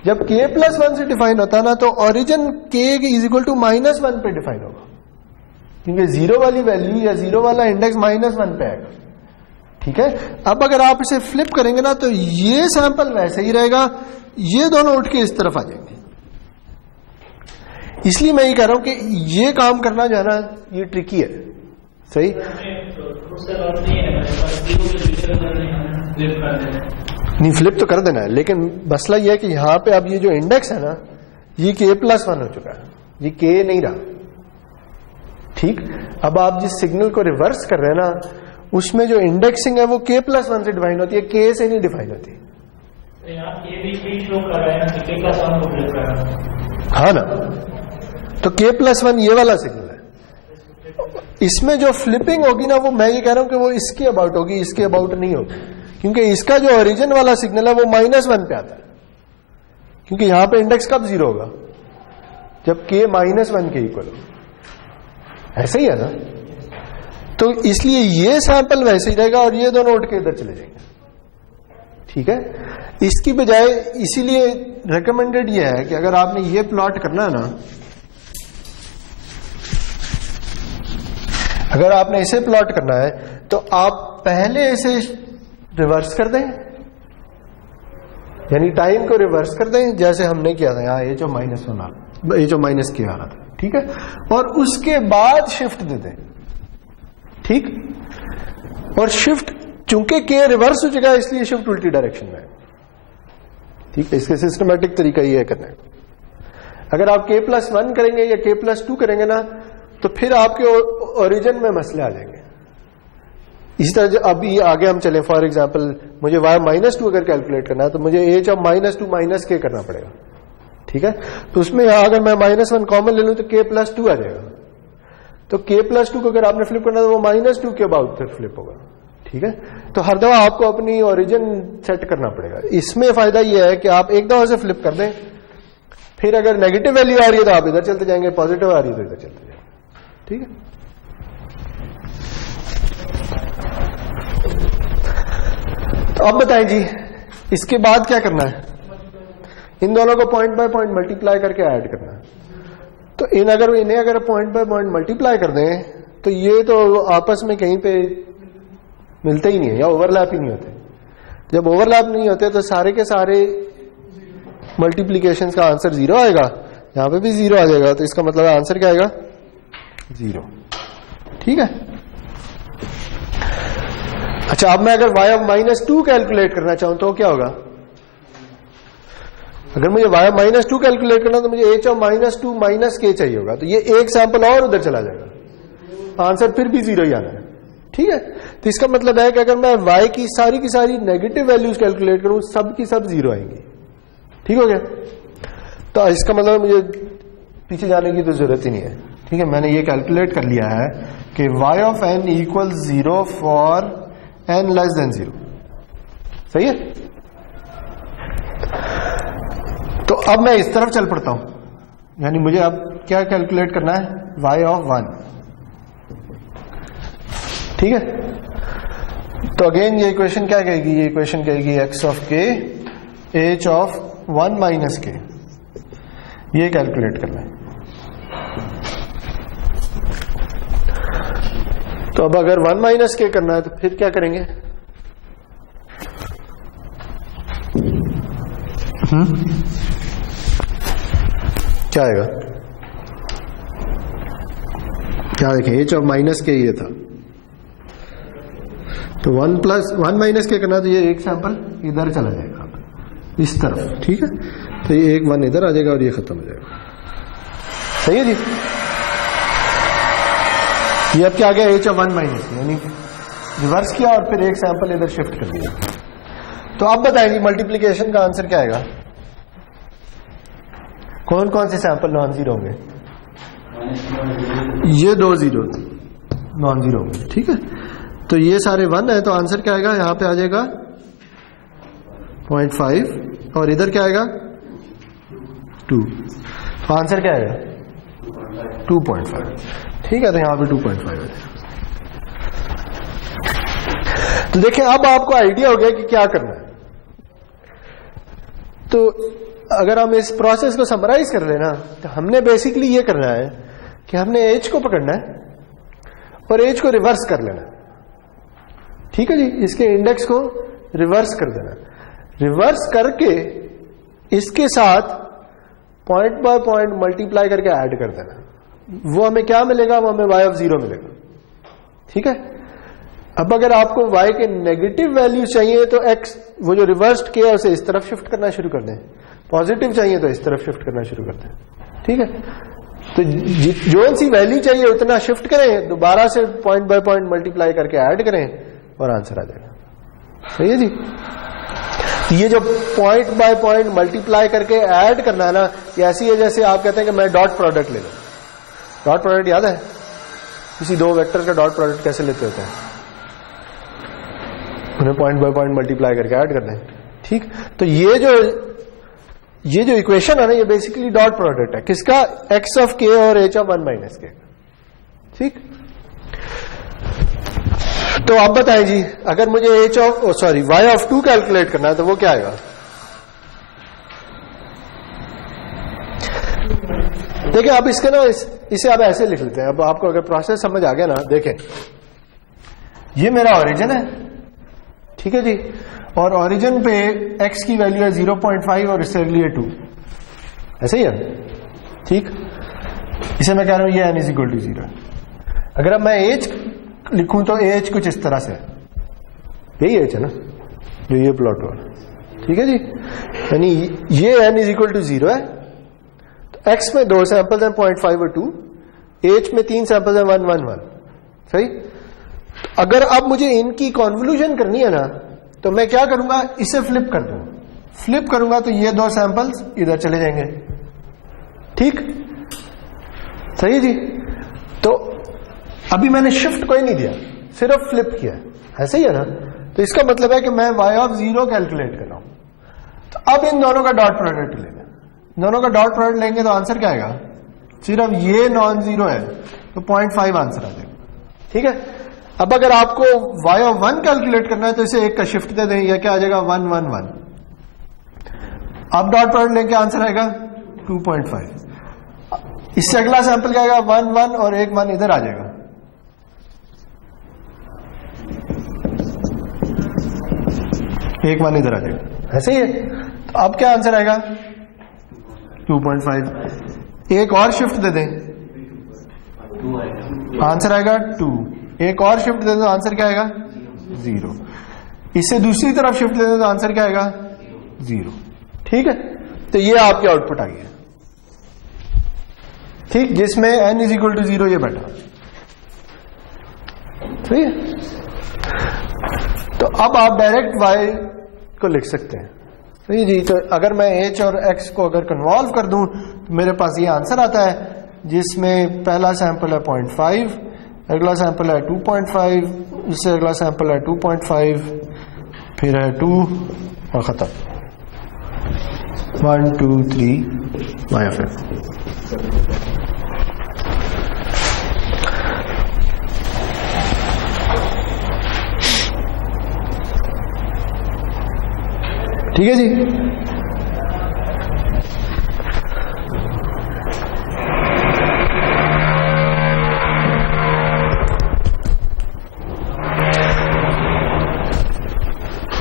जब k प्लस 1 से डिफाइन होता है ना तो origin k is equal to -1 पे डिफाइन होगा, क्योंकि 0 वाली वैल्यू या 0 वाला इंडेक्स -1 पे आएगा। ठीक है, अब अगर आप इसे फ्लिप करेंगे ना तो ये सैंपल वैसे ही रहेगा, ये दोनों उठ के इस तरफ आ जाएंगे। इसलिए मैं ये कह रहा हूं कि ये काम करना जो है ना ये ट्रिकी है। सही, नहीं फ्लिप तो कर देना है, लेकिन मसला ये है कि यहां पे अब ये जो इंडेक्स है ना ये k प्लस 1 हो चुका है, ये k नहीं रहा। ठीक, अब आप जिस सिग्नल को रिवर्स कर रहे हैं ना उसमें जो इंडेक्सिंग है वो k प्लस 1 से डिफाइन होती है, k से नहीं डिफाइन होती। हाँ ना, तो k प्लस 1 ये वाला सिग्नल है। इसमें जो फ्लिपिंग होगी ना वो मैं ये कह रहा हूं कि वो इसके अबाउट होगी, इसके अबाउट नहीं होगी, क्योंकि इसका जो ओरिजिन वाला सिग्नल है वो -1 पे आता है, क्योंकि यहां पे इंडेक्स कब 0 होगा? जब k -1 के इक्वल हो। ऐसे ही है ना, तो इसलिए ये सैंपल वैसे ही रहेगा और ये दोनों उठ के इधर चले जाएंगे। ठीक है, इसकी बजाय इसीलिए रिकमेंडेड ये है कि अगर आपने ये प्लॉट करना है ना, अगर आपने इसे प्लॉट करना है तो आप पहले इसे रिवर्स कर दें, यानी टाइम को रिवर्स कर दें जैसे हमने किया था यहाँ ये जो -1 आ रहा, ये जो -k आ रहा था, ठीक है, और उसके बाद शिफ्ट दे दें, ठीक। और शिफ्ट चूंकि k रिवर्स हो जाएगा इसलिए शिफ्ट उल्टी डायरेक्शन में है, ठीक है। इसके सिस्टमैटिक तरीका ये है करना है। अगर आप k+1 करेंगे या k+2 करेंगे ना तो फिर आपके ओरिजिन में मसले आ जाएंगे। इसी तरह अभी आगे हम चलें, फॉर एग्जांपल मुझे y-2 अगर कैलकुलेट करना है तो मुझे h of -2 k करना पड़ेगा, ठीक है। तो उसमें अगर मैं -1 कॉमन ले लूं तो k+2 आ जाएगा। तो k+2 को अगर आपने फ्लिप करना तो वो -2 के अबाउट फिर फ्लिप होगा, ठीक है। तो हर दफा आपको अपनी ओरिजिन सेट करना पड़ेगा। इसमें फायदा यह है कि आप एक दफा से फ्लिप कर दें, फिर अगर नेगेटिव वैल्यू आ रही है तो आप इधर चलते जाएंगे, पॉजिटिव आ रही है तो इधर चलते जाएंगे, ठीक है। तो अब बताएं जी इसके बाद क्या करना है? इन दोनों को पॉइंट बाय पॉइंट मल्टीप्लाई करके ऐड करना है। तो इन्हें अगर पॉइंट बाय पॉइंट मल्टीप्लाई कर दें तो ये तो आपस में कहीं पे मिलते ही नहीं है या ओवरलैप ही नहीं होते। जब ओवरलैप नहीं होते तो सारे के सारे मल्टीप्लीकेशन का आंसर 0 आएगा, यहां पे भी 0 आ जाएगा, तो इसका मतलब आंसर क्या आएगा? 0, ठीक है। अच्छा, अब मैं अगर y of -2 कैलकुलेट करना चाहूं तो क्या होगा? अगर मुझे y of -2 कैलकुलेट करना तो मुझे h of -2 k चाहिए होगा, तो ये एक सैंपल और उधर चला जाएगा, आंसर फिर भी 0 ही आना है, ठीक है। तो इसका मतलब है कि अगर मैं y की सारी नेगेटिव वैल्यूज कैलकुलेट करूं सब की सब 0 आएंगी, ठीक हो गया। तो इसका मतलब मुझे पीछे जाने की तो जरूरत ही नहीं है, ठीक है। मैंने ये कैलकुलेट कर लिया है कि y of n = 0 for n <0, सही है। तो अब मैं इस तरफ चल पड़ता हूं, यानी मुझे अब क्या कैलकुलेट करना है? y of 1, ठीक है। तो अगेन ये इक्वेशन क्या कहेगी? ये इक्वेशन कहेगी x of k h of 1 - k, ये कैलकुलेट करना है। तो अब अगर 1 - k करना है तो फिर क्या करेंगे? क्या आएगा? क्या देखें, h of -k ये था, तो 1 - k करना, तो ये एक सैंपल इधर चला जाएगा इस तरफ, ठीक है। तो ये एक 1 इधर आ जाएगा और ये खत्म हो जाएगा, सही है जी। ये अब क्या आ गया? h of 1 - यानी रिवर्स किया और फिर एक सैंपल इधर शिफ्ट कर दिया। तो अब बताएंगे मल्टीप्लिकेशन का आंसर क्या आएगा? कौन कौन से सैंपल नॉन जीरो होंगे? ये 2 0 नॉन जीरो होंगे, ठीक है। तो ये सारे 1 है, तो आंसर क्या आएगा? यहां पे आ जाएगा 0.5 और इधर क्या आएगा? 2। तो आंसर क्या आएगा? 2.5, ठीक है। तो यहां पे 2.5 है। तो देखें, अब आपको आइडिया हो गया कि क्या करना है। तो अगर हम इस प्रोसेस को समराइज कर लेना तो हमने बेसिकली ये करना है कि हमने एज को पकड़ना है और एज को रिवर्स कर लेना, ठीक है जी। इसके इंडेक्स को रिवर्स कर देना, रिवर्स करके इसके साथ पॉइंट बाय पॉइंट मल्टीप्लाई करके ऐड कर देना। वो हमें क्या मिलेगा? वो हमें y of 0 मिलेगा, ठीक है। अब अगर आपको y के नेगेटिव वैल्यू चाहिए तो x, वो जो रिवर्स्ड किया उसे इस तरफ शिफ्ट करना शुरू कर दें, पॉजिटिव चाहिए तो इस तरफ शिफ्ट करना शुरू कर दें, ठीक है। तो जो सी वैल्यू चाहिए उतना शिफ्ट करें, दोबारा से पॉइंट बाय पॉइंट मल्टीप्लाई करके ऐड करें और आंसर आ जाएगा, सही है जी। तो ये जो पॉइंट बाय पॉइंट मल्टीप्लाई करके ऐड करना है ना, ये ऐसी है जैसे आप कहते हैं कि मैं डॉट प्रोडक्ट ले लूं। डॉट प्रोडक्ट याद है? किसी 2 वेक्टर का डॉट प्रोडक्ट कैसे लेते होते हैं? उन्हें पॉइंट बाय पॉइंट मल्टीप्लाई करके ऐड करना है, ठीक। तो ये जो इक्वेशन है ना, ये बेसिकली डॉट प्रोडक्ट है किसका? x of k और h of 1 - k, ठीक। तो आप बताएं जी, अगर मुझे y of 2 कैलकुलेट करना है तो वो क्या आएगा? देखिए आप इसके ना इसे आप ऐसे लिख लेते हैं। अब आपको अगर प्रोसेस समझ आ गया ना, देखें ये मेरा ओरिजिन है, ठीक है जी, और ओरिजिन पे x की वैल्यू है 0.5 और इससे अगली है 2, ऐसे ही है, ठीक। इसे मैं कह रहा हूं ये n = 0 है। अगर अब मैं एज लिखूं तो एज कुछ इस तरह से, यही एज है ना जो ये प्लॉट हुआ, ठीक है जी, यानी ये n = 0 है। तो x में 2 सैंपल्स हैं 0.5 और 2, एज में 3 सैंपल्स हैं 1 1 1, सही। अगर अब मुझे इनकी कॉन्वोल्यूशन करनी है ना, तो मैं क्या करूंगा, इसे फ्लिप कर दूं। फ्लिप करूंगा तो ये 2 सैंपल्स इधर चले जाएंगे, ठीक, सही जी। तो अभी मैंने शिफ्ट कोई नहीं दिया, सिर्फ फ्लिप किया, ऐसे ही है ना। तो इसका मतलब है कि मैं y0 कैलकुलेट कर रहा हूं। तो अब इन दोनों का डॉट प्रोडक्ट लेंगे, दोनों का डॉट प्रोडक्ट लेंगे तो आंसर क्या आएगा, सिर्फ ये नॉन जीरो है तो 0.5 आंसर आ जाएगा, ठीक है। अब अगर आपको y1 कैलकुलेट करना है तो इसे एक का शिफ्ट दे दें, या क्या आ जाएगा 1 1 1। अब डॉट प्रोडक्ट लेके आंसर आएगा 2.5। इससे अगला सैंपल क्या आएगा 1 1 और एक 1 इधर आ जाएगा, एक 1 इधर आ जाएगा, ऐसे ही है। तो अब क्या आंसर आएगा 2.5। एक और शिफ्ट दे दें, आंसर आएगा 2। एक और शिफ्ट दे दें तो आंसर क्या आएगा 0। इससे दूसरी तरफ शिफ्ट दे दें तो आंसर क्या आएगा 0, ठीक है। तो ये आपके आउटपुट आ गया, ठीक, जिसमें n = 0 ये बैठा, ठीक है। तो अब आप डायरेक्ट y को लिख सकते हैं, सही जी। तो अगर मैं h और x को अगर कन्वॉल्व कर दूं तो मेरे पास ये आंसर आता है, जिसमें पहला सैंपल है 0.5, अगला सैंपल है 2.5, इससे अगला सैंपल है 2.5, फिर है 2 और खत्म। 1 2 3 y(f). ठीक है जी।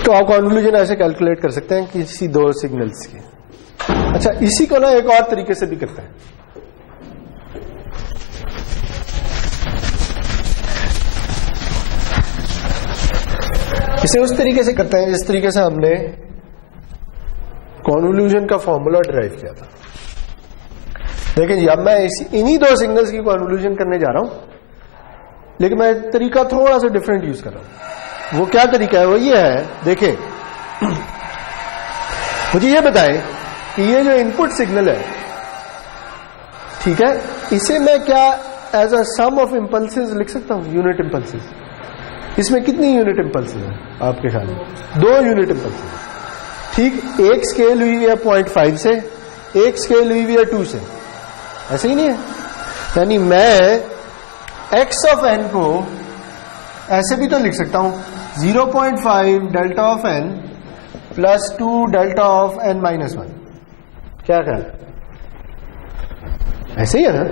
तो आप कॉन्वोल्यूशन ऐसे कैलकुलेट कर सकते हैं किसी 2 सिग्नल्स की। अच्छा, इसी को ना एक और तरीके से भी करते हैं। इसे उस तरीके से करते हैं जिस तरीके से हमने कॉन्वोल्यूशन का फॉर्मूला डिराइव किया था। देखिए, अब मैं इन्हीं 2 सिग्नल्स की कॉन्वोल्यूशन करने जा रहा हूं, लेकिन मैं तरीका थोड़ा सा डिफरेंट यूज कर रहा हूं। वो क्या तरीका है, वो ये है, देखिए मुझे ये बताएं कि ये जो इनपुट सिग्नल है, ठीक है, इसे मैं क्या as a sum of impulses लिख सकता हूं, यूनिट इंपल्सेस। इसमें कितनी यूनिट इंपल्सेस है आपके ख्याल में? 2 यूनिट इंपल्सेस, ठीक। एक स्केल हुई है 0.5 से, एक स्केल हुई है 2 से, ऐसे ही नहीं है। यानी मैं x ऑफ n को ऐसे भी तो लिख सकता हूं, 0.5 delta of n plus 2 delta of n minus 1। क्या ख्याल, ऐसे ही है ना।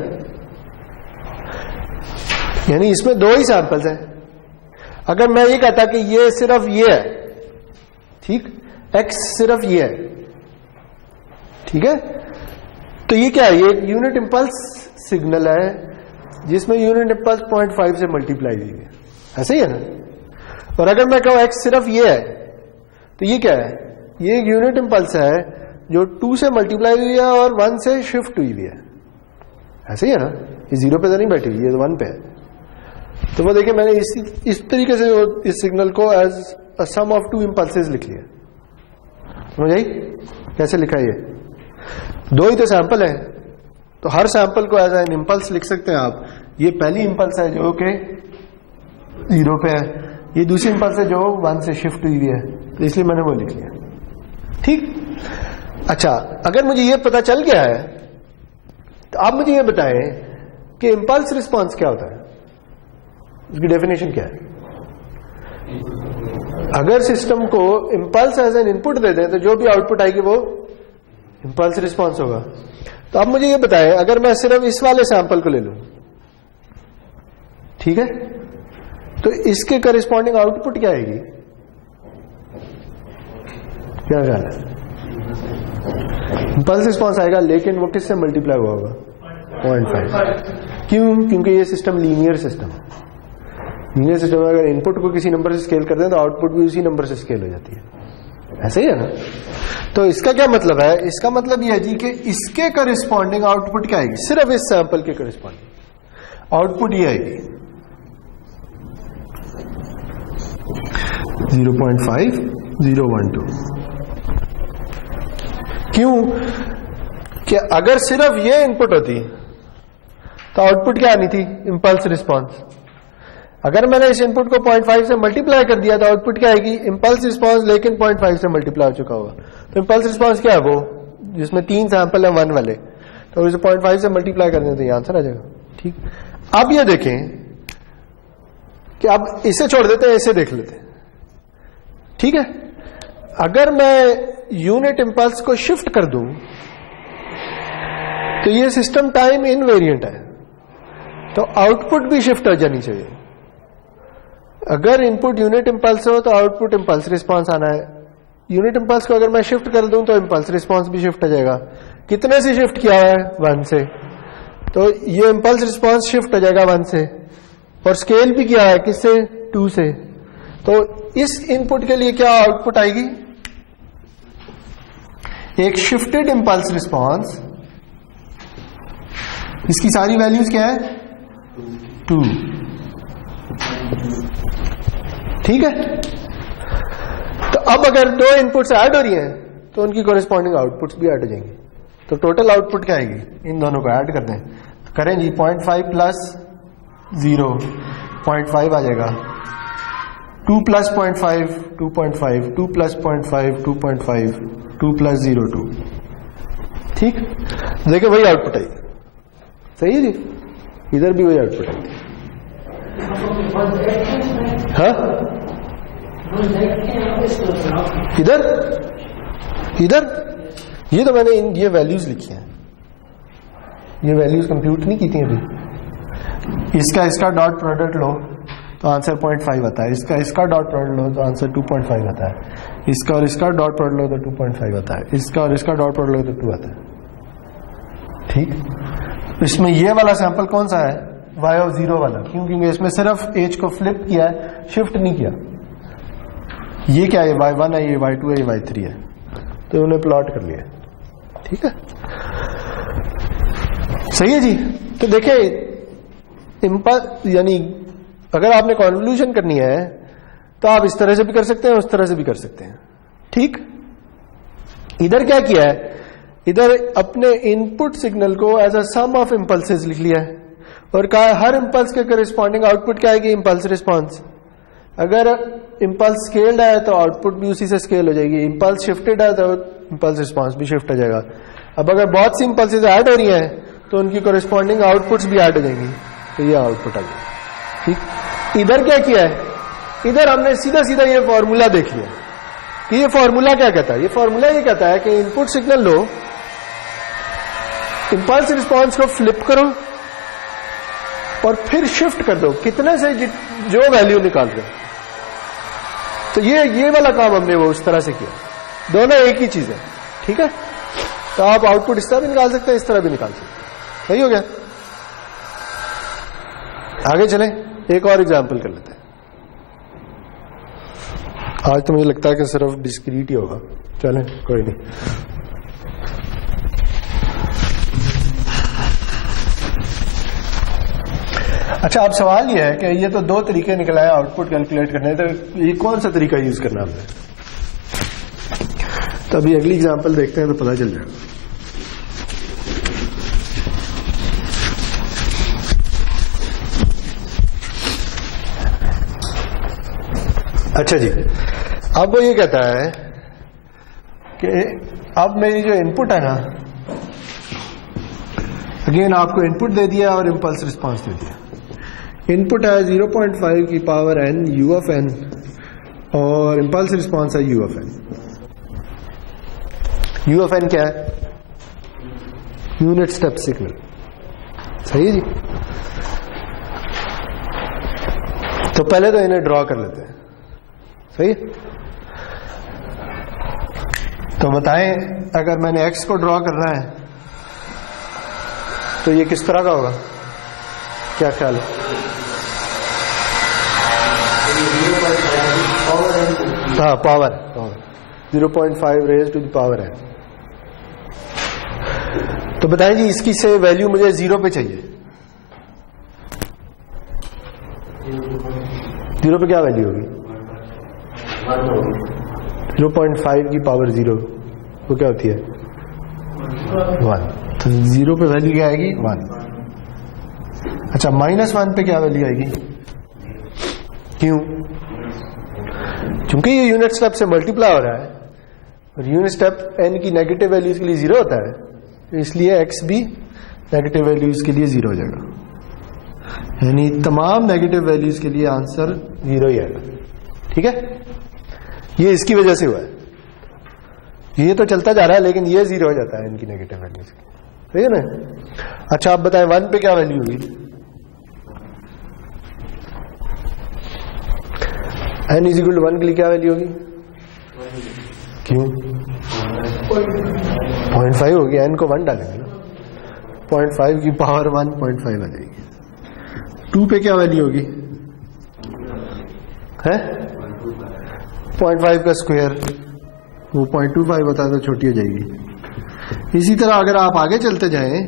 यानी इसमें 2 ही सैंपल्स हैं। अगर मैं ये कहता कि ये सिर्फ ये है, ठीक, x सिर्फ ये है, ठीक है, तो ये क्या है, ये यूनिट इंपल्स सिग्नल है जिसमें यूनिट इंपल्स 0.5 से मल्टीप्लाई हुई है, ऐसे ही है ना। और अगर मैं कहूं x सिर्फ ये है, तो ये क्या है, ये एक यूनिट इंपल्स है जो 2 से मल्टीप्लाई हुई है और 1 से शिफ्ट हुई है, ऐसे ही है ना। ये 0 पे तो नहीं बैठी हुई, ये 1 पे है। तो वो देखिए, मैंने इस तरीके से इस सिग्नल को as a sum of 2 impulses लिख लिया। समझ आई कैसे लिखा है? ये 2 ही तो सैंपल है, तो हर सैंपल को एज एन इंपल्स लिख सकते हैं आप। ये पहली इंपल्स है जो कि 0 पे है, ये दूसरी इंपल्स है जो 1 से शिफ्ट हुई है, तो इसलिए मैंने वो लिख लिया, ठीक। अच्छा, अगर मुझे ये पता चल गया है तो आप मुझे ये बताएं कि इंपल्स रिस्पॉन्स क्या होता है, उसकी डेफिनेशन क्या है। अगर सिस्टम को इंपल्स एज एन इनपुट दे दें तो जो भी आउटपुट आएगी वो इंपल्स रिस्पॉन्स होगा। तो अब मुझे ये बताएं, अगर मैं सिर्फ इस वाले सैंपल को ले लूं, ठीक है, तो इसके करिस्पॉन्डिंग आउटपुट क्या आएगी? क्या ख्याल है? इंपल्स रिस्पॉन्स आएगा, लेकिन वो किससे मल्टीप्लाई हुआ होगा? 0.5। क्यों? क्योंकि ये सिस्टम लीनियर सिस्टम है। लीनियर सिस्टम में अगर इनपुट को किसी नंबर से स्केल कर दें तो आउटपुट भी उसी नंबर से स्केल हो जाती है, ऐसे ही है ना? तो इसका क्या मतलब है? इसका मतलब यह है जी कि इसके करिस्पॉन्डिंग आउटपुट क्या आएगी? सिर्फ इस सैंपल के करिस्पॉन्डिंग आउटपुट ये आएगी 0.5012। क्यों? कि अगर सिर्फ ये इनपुट होती तो आउटपुट क्या आनी थी? Impulse response. अगर मैंने इस इनपुट को 0.5 से मल्टीप्लाई कर दिया तो आउटपुट क्या आएगी? इंपल्स रिस्पांस, लेकिन 0.5 से मल्टीप्लाई हो चुका होगा। तो इंपल्स रिस्पांस क्या है? वो जिसमें 3 सैंपल है 1 वाले, तो उसे 0.5 से मल्टीप्लाई कर दें तो ये आंसर आ जाएगा। ठीक, अब ये देखें कि अब इसे छोड़ देते हैं, इसे देख लेते हैं। ठीक है, अगर मैं यूनिट इंपल्स को शिफ्ट कर दूं तो ये सिस्टम टाइम इनवेरिएंट है, तो आउटपुट भी शिफ्ट हो जानी चाहिए। अगर इनपुट यूनिट इंपल्स हो तो आउटपुट इंपल्स रिस्पांस आना है। यूनिट इंपल्स को अगर मैं शिफ्ट कर दूं तो इंपल्स रिस्पांस भी शिफ्ट हो जाएगा। कितने से शिफ्ट किया है? 1 से, तो ये इंपल्स रिस्पांस शिफ्ट हो जाएगा 1 से, और स्केल भी किया है किससे? 2 से। तो इस इनपुट के लिए क्या आउटपुट आएगी? एक शिफ्टेड इंपल्स रिस्पांस। इसकी सारी वैल्यूज क्या है? 2। ठीक है, तो अब अगर 2 इनपुट्स ऐड हो रही हैं तो उनकी कॉरेस्पॉन्डिंग आउटपुट्स भी ऐड हो जाएंगी। तो टोटल आउटपुट क्या आएगी? इन दोनों को ऐड कर दें तो करें जी, 0.5 प्लस 0 0.5 आ जाएगा, 2 प्लस 0.5 2.5, 2 प्लस 0.5 2.5, 2 प्लस 0 2। ठीक, देखिए वही आउटपुट आएगी। सही है जी, इधर भी वही आउटपुट आएगी। हाँ, इधर इधर ये तो मैंने ये वैल्यूज लिखी हैं, ये वैल्यूज कंप्यूट नहीं की थी अभी। इसका डॉट प्रोडक्ट लो तो आंसर 0.5 आता है, इसका डॉट प्रोडक्ट लो तो आंसर 2.5 आता है, इसका और इसका डॉट प्रोडक्ट लो तो 2.5 आता है, इसका और इसका डॉट प्रोडक्ट लो तो 2 आता है। ठीक, इसमें ये वाला सैंपल कौन सा है? y0 वाला। क्यों? क्योंकि इसमें सिर्फ एज को फ्लिप किया है, शिफ्ट नहीं किया। ये क्या है? y1 है, ये y2 है, ये y3 है, तो उन्हें प्लॉट कर लिया। ठीक है, सही है जी। तो देखिए इंपल्स, यानी अगर आपने कॉन्वोल्यूशन करनी है तो आप इस तरह से भी कर सकते हैं, उस तरह से भी कर सकते हैं। ठीक, इधर क्या किया है? इधर अपने इनपुट सिग्नल को as a sum of impulses लिख लिया है और कहा हर इंपल्स के करिस्पॉन्डिंग आउटपुट क्या आएगी? Impulse response. अगर इंपल्स स्केल्ड है तो आउटपुट भी उसी से स्केल हो जाएगी, इंपल्स शिफ्टेड है तो इंपल्स रिस्पांस भी शिफ्ट हो जाएगा। अब अगर बहुत सी इंपल्सेस ऐड हो रही हैं तो उनकी कॉरेस्पॉन्डिंग आउटपुट्स भी ऐड हो जाएंगी, तो ये आउटपुट आ जाएगा। ठीक, इधर क्या किया है? इधर हमने सीधा सीधा ये फॉर्मूला देख लिया कि ये फॉर्मूला क्या कहता है। ये फॉर्मूला ये कहता है कि इनपुट सिग्नल लो, इंपल्स रिस्पांस को फ्लिप करो और फिर शिफ्ट कर दो कितने से जो वैल्यू निकाल रहे। तो ये वाला काम हमने वो उस तरह से किया, दोनों एक ही चीज है। ठीक है, तो आप आउटपुट इस तरह भी निकाल सकते हैं, इस तरह भी निकाल सकते हैं। सही हो गया। आगे चलें, एक और एग्जांपल कर लेते हैं। आज तो मुझे लगता है कि सिर्फ डिस्क्रीट ही होगा, चलें कोई नहीं। अच्छा, अब सवाल ये है कि ये तो 2 तरीके निकला है आउटपुट कैलकुलेट करने, तो ये कौन सा तरीका यूज करना हमने? तो अभी अगली एग्जांपल देखते हैं तो पता चल जाएगा। अच्छा जी, अब वो ये कहता है कि अब मेरी जो इनपुट है ना, अगेन आपको इनपुट दे दिया और इंपल्स रिस्पांस दे दिया। इनपुट है 0.5 की power n u of n और इंपल्स रिस्पांस है u of n। u of n क्या है? Unit step signal. सही है जी। तो पहले तो इन्हें ड्रॉ कर लेते हैं। सही है। तो बताएं अगर मैंने x को ड्रॉ करना है तो ये किस तरह का होगा, क्या ख्याल है? हाँ, power 0.5 raise to the power है। तो बताएं जी इसकी से वैल्यू मुझे 0 पे चाहिए। 0 पे क्या वैल्यू होगी? 0.5 की पावर 0 वो क्या होती है? 1। तो 0 पे वैल्यू क्या आएगी? 1। अच्छा, -1 पे क्या वैल्यू आएगी? क्यों? क्योंकि ये यूनिट स्टेप से मल्टीप्लाई हो रहा है और यूनिट स्टेप n की नेगेटिव वैल्यूज के लिए 0 होता है, इसलिए x भी नेगेटिव वैल्यूज के लिए 0 हो जाएगा। यानी तमाम नेगेटिव वैल्यूज के लिए आंसर 0 ही आएगा। ठीक है, ये इसकी वजह से हुआ है। ये तो चलता जा रहा है लेकिन ये 0 हो जाता है इनकी नेगेटिव वैल्यूज की। सही है ना? अच्छा, आप बताएं 1 पे क्या वैल्यू होगी? n = 1 के लिए क्या वैल्यू होगी? क्यों? 0.5 होगी, n को 1 डालेंगे ना, 0.5 की पावर 1.5 आ जाएगी। 2 पे क्या वैल्यू होगी? है 0.5 का स्क्वायर, वो 0.25 होता है तो छोटी हो जाएगी। इसी तरह अगर आप आगे चलते जाएं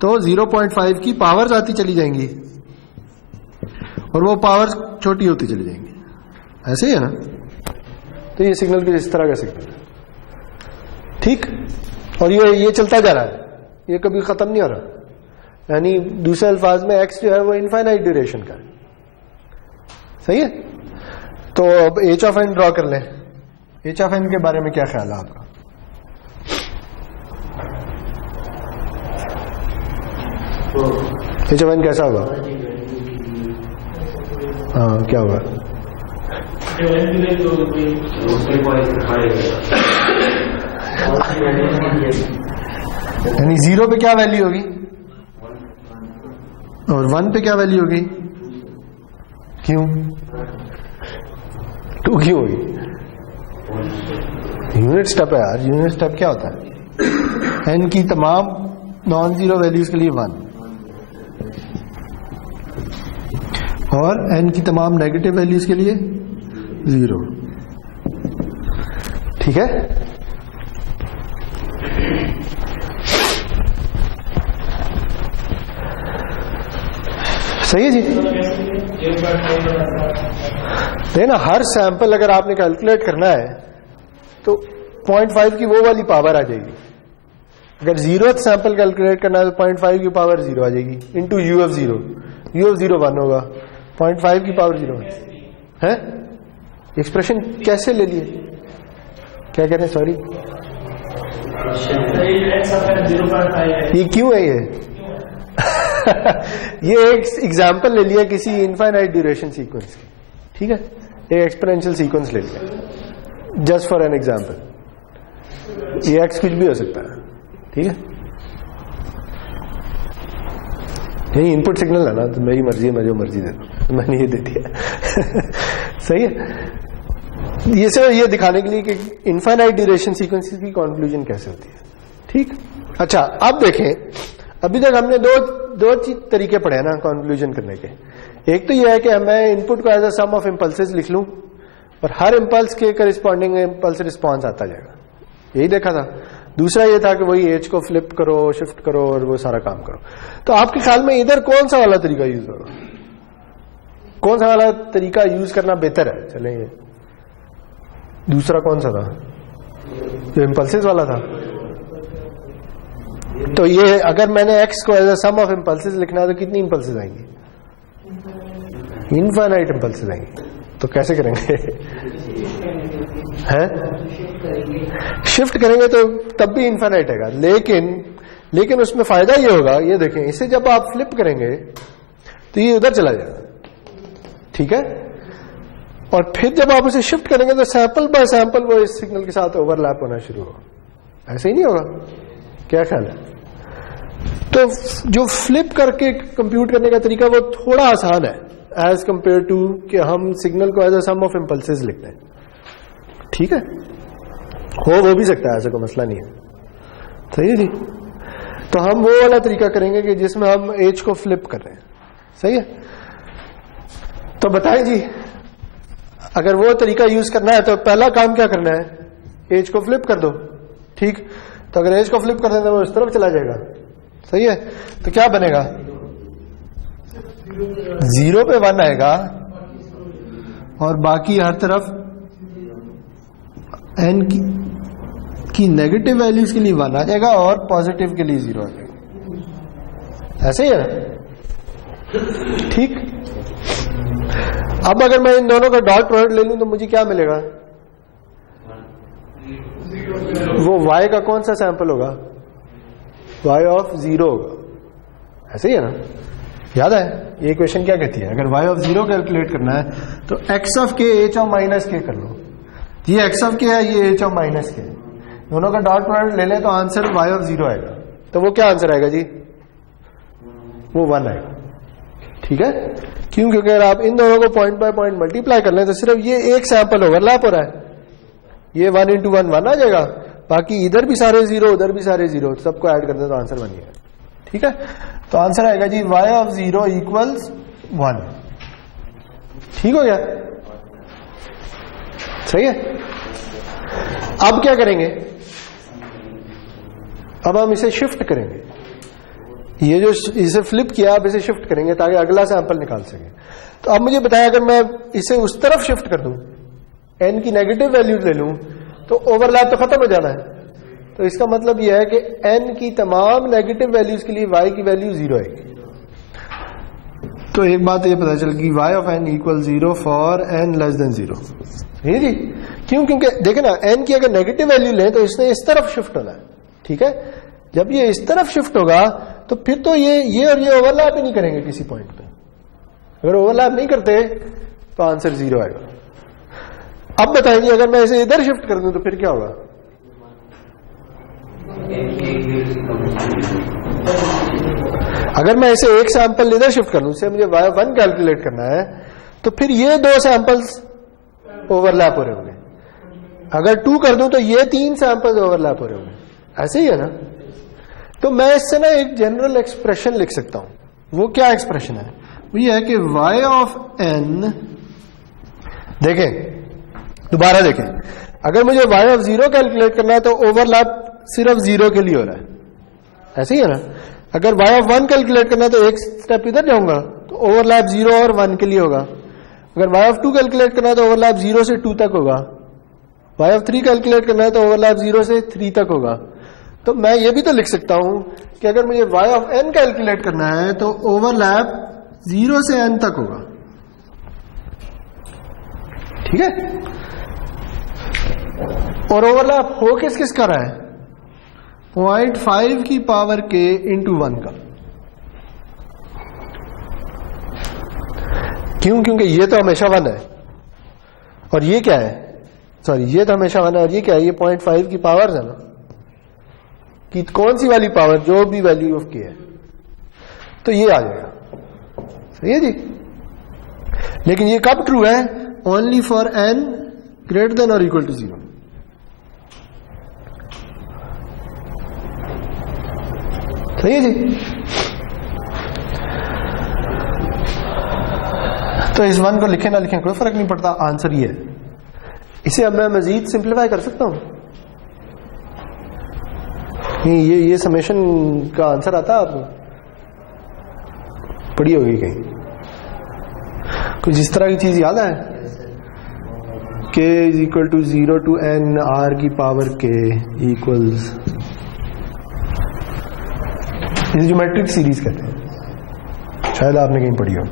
तो 0.5 की पावर्स आती चली जाएंगी और वो पावर्स छोटी होती चली जाएंगी। ऐसे ही है ना? तो ये सिग्नल भी इस तरह का सिग्नल है। ठीक, और ये चलता जा रहा है, ये कभी खत्म नहीं हो रहा। यानी दूसरे अल्फाज में x जो है वो इनफाइनाइट ड्यूरेशन का है। सही है। तो अब h(n) ड्रॉ कर लें। h(n) के बारे में क्या ख्याल है आपका? h(n) कैसा होगा? हाँ, क्या होगा? यानी 0 पे क्या वैल्यू होगी और 1 पे क्या वैल्यू होगी? क्यों? 2 क्यों होगी? यूनिट स्टेप है यार। यूनिट स्टेप क्या होता है? n की तमाम नॉन जीरो वैल्यूज के लिए 1 और n की तमाम नेगेटिव वैल्यूज के लिए 0। ठीक है। सही है जी। देखना, हर सैंपल अगर आपने कैलकुलेट करना है तो 0.5 की वो वाली पावर आ जाएगी। अगर 0th सैंपल कैलकुलेट करना है तो 0.5 की पावर 0 आ जाएगी इंटू u(0). u(0) 1 होगा, 0.5 की पावर 0 है। एक्सप्रेशन कैसे ले लिए? क्या कह रहे हैं? सॉरी, ये क्यों है? ये एक एग्जाम्पल ले लिया किसी इनफाइनाइट ड्यूरेशन सीक्वेंस की। ठीक है, एक एक्सपोनेंशियल सीक्वेंस ले लिया जस्ट फॉर एन एग्जाम्पल। ये एक्स कुछ भी हो सकता है। ठीक है, यही इनपुट सिग्नल है ना, तो मेरी मर्जी है, मैं जो मर्जी दे दूं, मैंने ये दे दिया। सही है। ये सिर्फ ये दिखाने के लिए कि इनफाइनाइट ड्यूरेशन सीक्वेंसेस की कंक्लूजन कैसे होती है। ठीक। अच्छा, अब देखें, अभी तक हमने दो तरीके पढ़े हैं ना कंक्लूजन करने के। एक तो यह है कि मैं इनपुट को as a sum of impulses लिख लूं और हर इम्पल्स के करिस्पॉन्डिंग इम्पल्स रिस्पॉन्स आता जाएगा, यही देखा था। दूसरा ये था कि वही एज को फ्लिप करो, शिफ्ट करो और वो सारा काम करो। तो आपके ख्याल में इधर कौन सा वाला तरीका यूज होगा? कौन सा वाला तरीका यूज करना बेहतर है? चलें, ये दूसरा कौन सा था जो इम्पल्सेस वाला था? तो ये अगर मैंने x को as a sum of impulses लिखना है तो कितनी इम्पल्सेस आएंगी? इनफाइनाइट इम्पल्सेस आएंगी। तो कैसे करेंगे? हैं? शिफ्ट करेंगे तो तब भी इनफाइनाइट आएगा, लेकिन उसमें फायदा ये होगा, ये देखें, इसे जब आप फ्लिप करेंगे तो ये उधर चला जाएगा। ठीक है, और फिर जब आप उसे शिफ्ट करेंगे तो सैंपल बाय सैंपल वो इस सिग्नल के साथ ओवरलैप होना शुरू होगा। ऐसे ही नहीं होगा? क्या ख्याल है? तो जो फ्लिप करके कंप्यूट करने का तरीका वो थोड़ा आसान है एज कंपेयर टू कि हम सिग्नल को as a sum of impulses लिखते हैं, ठीक है। हो भी सकता है, ऐसा कोई मसला नहीं है, सही है जी। तो हम वो वाला तरीका करेंगे कि जिसमें हम एज को फ्लिप कर रहे हैं, सही है। तो बताएं जी, अगर वो तरीका यूज करना है तो पहला काम क्या करना है, एज को फ्लिप कर दो, ठीक। तो अगर एज को फ्लिप कर दें तो वो इस तरफ चला जाएगा, सही है। तो क्या बनेगा, 0 पे 1 आएगा और बाकी हर तरफ n की नेगेटिव वैल्यूज के लिए 1 आ जाएगा और पॉजिटिव के लिए 0 आ जाएगा, ऐसे ही है ना, ठीक। अब अगर मैं इन दोनों का डॉट प्रोडक्ट ले लूं तो मुझे क्या मिलेगा, वो y का कौन सा सैंपल होगा, y ऑफ 0 होगा, ऐसे ही है ना। याद है ये इक्वेशन क्या कहती है, अगर y ऑफ 0 कैलकुलेट करना है तो x of k h of minus k कर लो। ये x ऑफ k है, ये h ऑफ माइनस k, दोनों का डॉट प्रोडक्ट ले लें तो आंसर y ऑफ 0 आएगा। तो वो क्या आंसर आएगा जी, वो 1 आएगा, ठीक है। क्यों, क्योंकि अगर आप इन दोनों को पॉइंट बाय पॉइंट मल्टीप्लाई कर लें तो सिर्फ ये एक सैंपल ओवरलैप हो रहा है, ये 1 into 1 1 आ जाएगा, बाकी इधर भी सारे 0 उधर भी सारे 0, सबको ऐड कर दें तो आंसर 1 ही है, ठीक है। तो आंसर आएगा जी y ऑफ 0 इक्वल्स 1, ठीक हो गया, सही है। अब क्या करेंगे, अब हम इसे शिफ्ट करेंगे, ये जो इसे फ्लिप किया अब इसे शिफ्ट करेंगे ताकि अगला सैंपल निकाल सके। तो अब मुझे बताया अगर मैं इसे उस तरफ शिफ्ट कर दूं, n की नेगेटिव वैल्यूज ले लूं तो ओवरलैप तो खत्म हो जाना है। तो इसका मतलब यह है कि n की तमाम नेगेटिव वैल्यूज के लिए y की वैल्यू 0 आएगी। तो एक बात ये पता चल गई, y of n equal 0 for n less than 0, ये जी। क्यों, क्योंकि देखे ना n की अगर नेगेटिव वैल्यू लें तो इसने इस तरफ शिफ्ट होना है, ठीक है। जब ये इस तरफ शिफ्ट होगा तो फिर तो ये और ये ओवरलैप ही नहीं करेंगे किसी पॉइंट पे। अगर ओवरलैप नहीं करते तो आंसर 0 आएगा। अब बताएंगे अगर मैं इसे इधर शिफ्ट कर दूं तो फिर क्या होगा, अगर मैं इसे एक सैंपल इधर शिफ्ट कर लूं, इसे मुझे y1 कैलकुलेट करना है, तो फिर ये 2 सैंपल्स ओवरलैप हो रहे होंगे। अगर 2 कर दूं तो ये 3 सैंपल्स ओवरलैप हो रहे होंगे, ऐसे ही है ना। तो मैं इससे ना एक जनरल एक्सप्रेशन लिख सकता हूं। वो क्या एक्सप्रेशन है, वो ये है कि y ऑफ n, देखें दोबारा देखें, अगर मुझे y ऑफ 0 कैलकुलेट करना है तो ओवरलैप सिर्फ 0 के लिए हो रहा है, ऐसे ही है ना। अगर y ऑफ 1 कैलकुलेट करना है तो एक स्टेप इधर जाऊंगा तो ओवरलैप 0 और 1 के लिए होगा। अगर y ऑफ 2 कैलकुलेट करना है तो ओवरलैप 0 से 2 तक होगा। y ऑफ 3 कैलकुलेट करना है तो ओवरलैप 0 से 3 तक होगा। तो मैं ये भी तो लिख सकता हूं कि अगर मुझे y ऑफ n कैलकुलेट करना है तो ओवरलैप 0 से n तक होगा, ठीक है। और ओवरलैप हो किस किस का रहा है, 0.5 की पावर k इंटू 1 का। क्यों, क्योंकि ये तो हमेशा 1 है और ये क्या है, सॉरी ये तो हमेशा 1 है और ये क्या है, ये 0.5 की पावर है ना, कि कौन सी वाली पावर, जो भी वैल्यू ऑफ k है, तो ये आ जाएगा, सही है जी। लेकिन ये कब ट्रू है, only for n greater then और इक्वल टू 0, सही है जी। तो इस 1 को लिखे ना लिखें कोई फर्क नहीं पड़ता, आंसर ये है। इसे अब मैं मजीद सिंप्लीफाई कर सकता हूं, नहीं ये समेशन का आंसर आता है आपको, पढ़ी होगी कहीं, कुछ इस तरह की चीज याद है, k is equal to 0 to n r की पावर k इक्वल्स, इस ज्योमेट्रिक सीरीज कहते हैं, शायद आपने कहीं पढ़ी हो।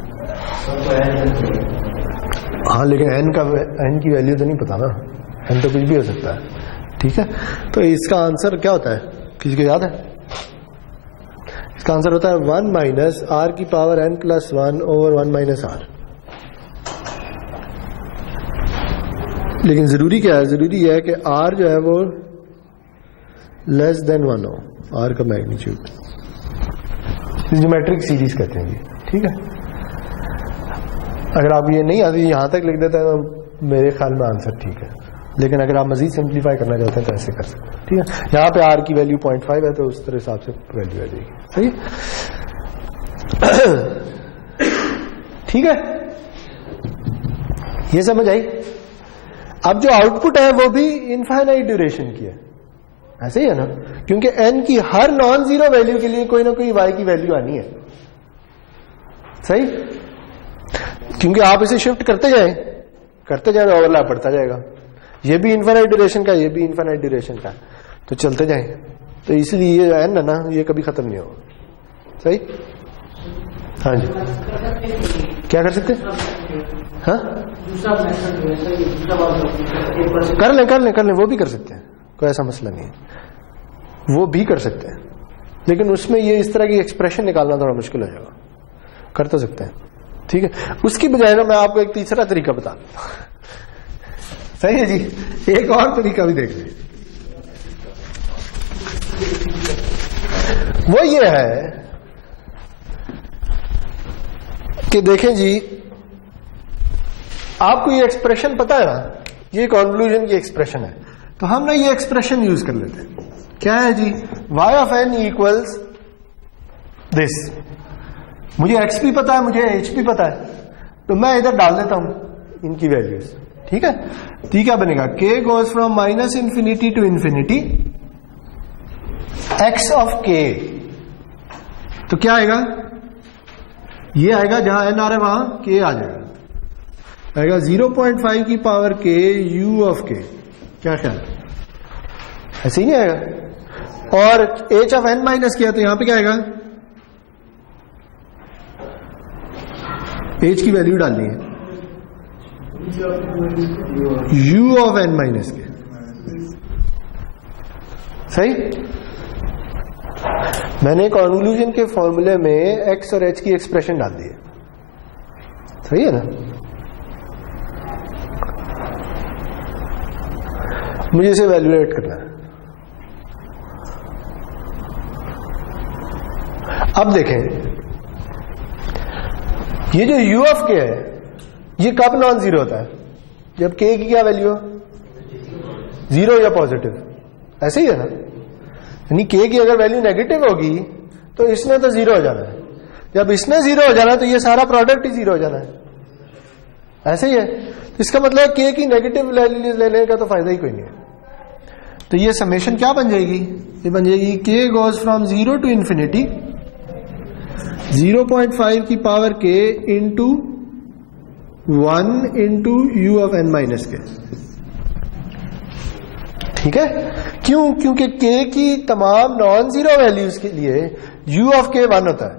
हाँ लेकिन n की वैल्यू तो नहीं पता ना, n तो कुछ भी हो सकता है, ठीक है। तो इसका आंसर क्या होता है, किसी को याद है? इसका आंसर होता है 1 माइनस r की power n plus 1 over 1 minus r। लेकिन जरूरी क्या है, जरूरी है कि r जो है वो लेस देन 1 हो, r का मैग्नीट्यूड। ज्योमेट्रिक सीरीज कहते हैं ये, ठीक है। अगर आप ये नहीं आती यहां तक लिख देते हैं तो मेरे ख्याल में आंसर ठीक है, लेकिन अगर आप मजीद सिंप्लीफाई करना चाहते हैं तो ऐसे कर सकते हैं, ठीक है। यहाँ पे r की वैल्यू 0.5 है तो उस तरह हिसाब से वैल्यू आ जाएगी, सही ठीक है। ये समझ आई। अब जो आउटपुट है वो भी इनफाइनाइट ड्यूरेशन की है, ऐसे ही है ना, क्योंकि n की हर नॉन जीरो वैल्यू के लिए कोई ना कोई y की वैल्यू आनी है, सही। क्योंकि आप इसे शिफ्ट करते जाए ओवरलैप बढ़ता जाएगा, ये भी इनफाइनाइट ड्यूरेशन का, ये भी इनफाइनाइट ड्यूरेशन का, तो चलते जाए, तो इसलिए ये n है ना, ये कभी खत्म नहीं होगा, सही। हाँ जी, क्या कर सकते हैं? हाँ कर लें, वो भी कर सकते हैं, कोई ऐसा मसला नहीं है, वो भी कर सकते हैं, लेकिन उसमें ये इस तरह की एक्सप्रेशन निकालना थोड़ा मुश्किल हो जाएगा, कर तो सकते हैं, ठीक है। उसकी बजाय ना मैं आपको एक तीसरा तरीका बता दूं, सही है जी, एक और तरीका भी देख लीजिए। वो ये है कि देखें जी, आपको ये एक्सप्रेशन पता है ना, ये कॉन्क्लूजन की एक्सप्रेशन है, तो हम ना ये एक्सप्रेशन यूज कर लेते हैं। क्या है जी, y of n equals this. मुझे x भी पता है, मुझे h भी पता है, तो मैं इधर डाल देता हूं इनकी वैल्यूज, ठीक है। तो क्या बनेगा, k goes from minus infinity to infinity x of k, तो क्या आएगा, ये आएगा जहां n आ रहा है वहां k आ जाएगा, आएगा 0.5 की power k u of k। क्या ख्याल, ऐसे ही नहीं आएगा। और h ऑफ n माइनस किया तो यहां पे क्या आएगा, h की वैल्यू डालनी है u ऑफ n माइनस के, सही। मैंने कॉन्क्लूजन के फॉर्मूले में x और h की एक्सप्रेशन डाल दी है, सही है ना। मुझे इसे वैल्यूएट करना है। अब देखें, ये जो u ऑफ k है, ये कब नॉन जीरो होता है, जब k की क्या वैल्यू हो, जीरो या पॉजिटिव, ऐसे ही है ना। यानी k की अगर वैल्यू नेगेटिव होगी तो इसने तो जीरो हो जाना है, जब इसने जीरो हो जाना है तो ये सारा प्रोडक्ट ही जीरो हो जाना है, ऐसे ही है। तो इसका मतलब k की नेगेटिव वैल्यू लेने का तो फायदा ही कोई नहीं है। तो ये समेशन क्या बन जाएगी, ये बन जाएगी k goes from 0 to infinity 0.5 की power k into 1 into u of n minus के, ठीक है। क्यों, क्योंकि k की तमाम नॉन जीरो वैल्यूज के लिए u ऑफ k 1 होता है।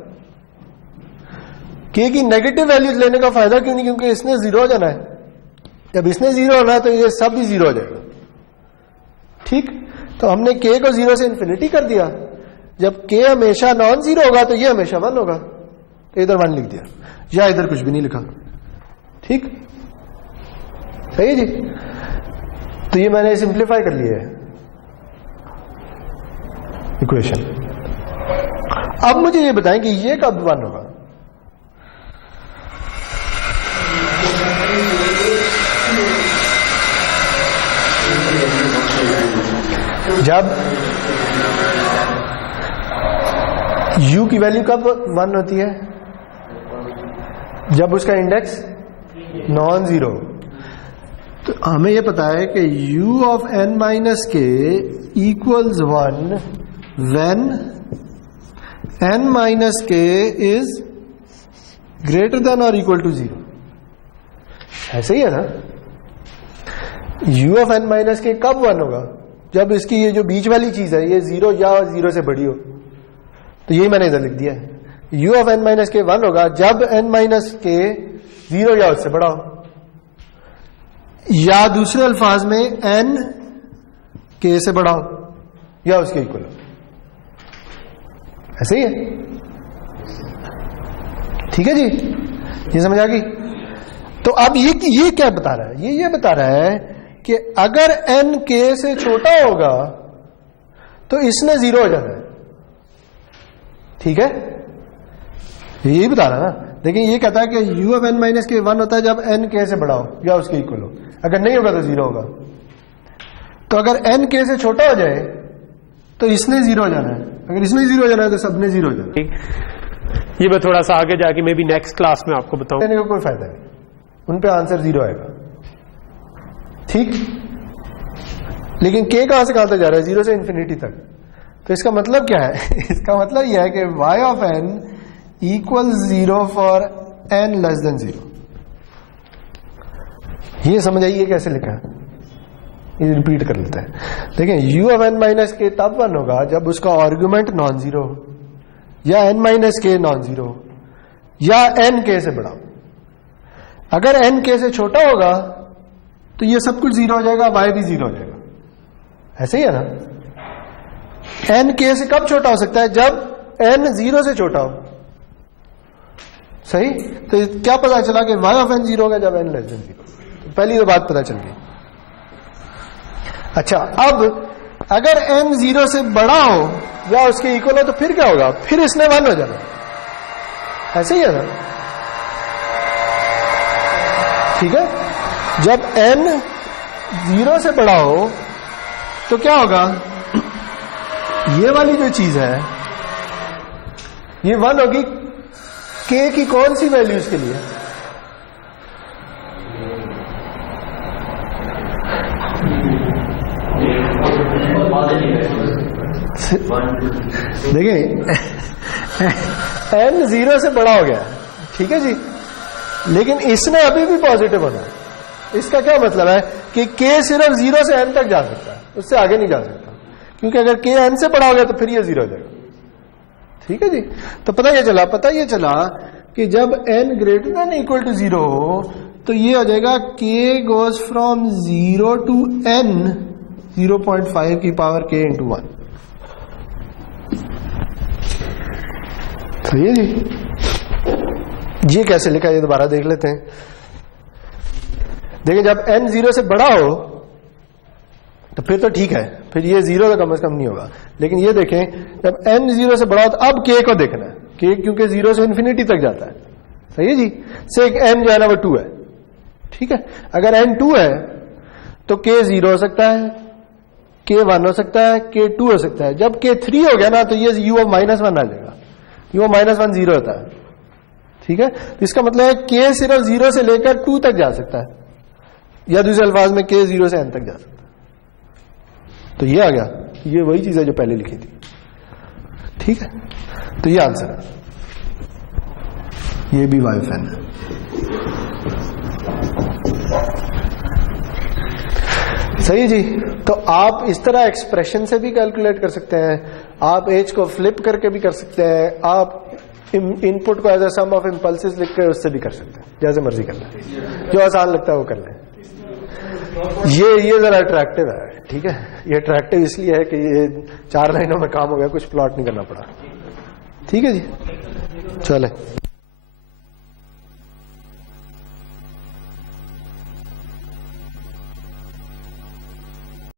k की नेगेटिव वैल्यूज लेने का फायदा क्यों नहीं, क्योंकि इसने जीरो हो जाना है, जब इसने जीरो होना है तो ये सब भी जीरो हो जाएगा, ठीक। तो हमने k को 0 से इंफिनिटी कर दिया, जब k हमेशा नॉन जीरो होगा तो ये हमेशा 1 होगा, तो इधर 1 लिख दिया, या इधर कुछ भी नहीं लिखा, ठीक, सही है जी। तो ये मैंने सिंप्लीफाई कर लिया है इक्वेशन। अब मुझे ये बताएं कि ये कब 1 होगा, जब u की वैल्यू कब 1 होती है, जब उसका इंडेक्स नॉन जीरो। तो हमें यह पता है कि u ऑफ n माइनस के इक्वल्स 1 व्हेन n माइनस के इज ग्रेटर देन और इक्वल टू 0, ऐसे ही है ना। u ऑफ n माइनस के कब 1 होगा, जब इसकी ये जो बीच वाली चीज है ये 0 या 0 से बड़ी हो, तो यही मैंने इधर लिख दिया है, u ऑफ n माइनस के 1 होगा जब n माइनस के 0 या उससे बड़ा हो, या दूसरे अल्फाज में n k से बड़ा हो या उसके इक्वल हो, ऐसे ही है, ठीक है जी, ये समझ आ गई। तो अब ये क्या बता रहा है, ये बता रहा है कि अगर n k से छोटा होगा तो इसने 0 हो जाना है, ठीक है। यही बता रहा ना। देखिए ये कहता है कि u ऑफ n माइनस के 1 होता है जब n k से बड़ा हो या उसके इक्वल हो, अगर नहीं होगा तो 0 होगा। तो अगर n k से छोटा हो जाए तो इसने 0 हो जाना है, अगर इसने 0 हो जाना है तो सबने 0 हो जाना है। ये मैं थोड़ा सा आगे जाके मे बी नेक्स्ट क्लास में आपको बताऊं। कहने का कोई फायदा नहीं, उन पे आंसर 0 आएगा, ठीक। लेकिन k कहां से कहां तक जा रहा है? 0 से इंफिनिटी तक। तो इसका मतलब क्या है? इसका मतलब यह है कि y of n equal 0 for n less than 0। ये समझ आइए कैसे लिखा है, ये रिपीट कर लेते हैं। देखिए u ऑफ n माइनस के तब 1 होगा जब उसका आर्गुमेंट नॉन जीरो या n माइनस के नॉन जीरो या n k से बड़ा। अगर n k से छोटा होगा तो ये सब कुछ 0 हो जाएगा, y भी 0 हो जाएगा। ऐसे ही है ना। n k से कब छोटा हो सकता है? जब n 0 से छोटा हो, सही। तो क्या पता चला कि y ऑफ n 0 होगा जब n लेस देन 0। पहली तो बात पता चल गई। अच्छा, अब अगर n 0 से बड़ा हो या उसके इक्वल हो तो फिर क्या होगा? फिर इसने 1 हो जाना। ऐसे ही है ना, ठीक है। जब n 0 से बड़ा हो तो क्या होगा? ये वाली जो चीज है ये 1 होगी k की कौन सी वैल्यूज के लिए? देखिए n 0 से बड़ा हो गया, ठीक है जी, लेकिन इसने अभी भी पॉजिटिव होना है। इसका क्या मतलब है कि k सिर्फ 0 से n तक जा सकता है, उससे आगे नहीं जा सकता, क्योंकि अगर k n से बड़ा हो गया तो फिर ये 0 हो जाएगा, ठीक है जी। तो पता ये चला कि जब n greater than equal to 0 हो तो ये हो जाएगा k goes from 0 to n 0.5 की पावर k इंटू 1। तो ये कैसे लिखा है ये दोबारा देख लेते हैं। देखिए जब n 0 से बड़ा हो तो फिर तो ठीक है, फिर ये 0 तो कम से कम नहीं होगा। लेकिन ये देखें जब n 0 से बड़ा हो तो अब k को देखना है, k क्योंकि 0 से इन्फिनिटी तक जाता है, सही है जी। से n जो है ना वो 2 है, ठीक है। अगर n 2 है तो k 0 हो सकता है, k 1 हो सकता है, k 2 हो सकता है। जब k 3 हो गया ना तो ये u ऑफ -1 आ जाएगा, u ऑफ -1 0 होता है, ठीक है। तो इसका मतलब है k सिर्फ 0 से लेकर 2 तक जा सकता है, या दूसरे अल्फाज में k 0 से n तक जा सकता है। तो ये आ गया, ये वही चीज है जो पहले लिखी थी, ठीक है। तो ये आंसर है, ये भी y ऑफ n है। सही जी। तो आप इस तरह एक्सप्रेशन से भी कैलकुलेट कर सकते हैं, आप एज को फ्लिप करके भी कर सकते हैं, आप इनपुट को as a sum of impulses लिख कर उससे भी कर सकते हैं, जैसे मर्जी कर लें, जो आसान लगता है वो कर लें। ये जरा अट्रैक्टिव है, ठीक है। ये अट्रैक्टिव इसलिए है कि ये 4 लाइनों में काम हो गया, कुछ प्लॉट नहीं करना पड़ा, ठीक है जी। चले।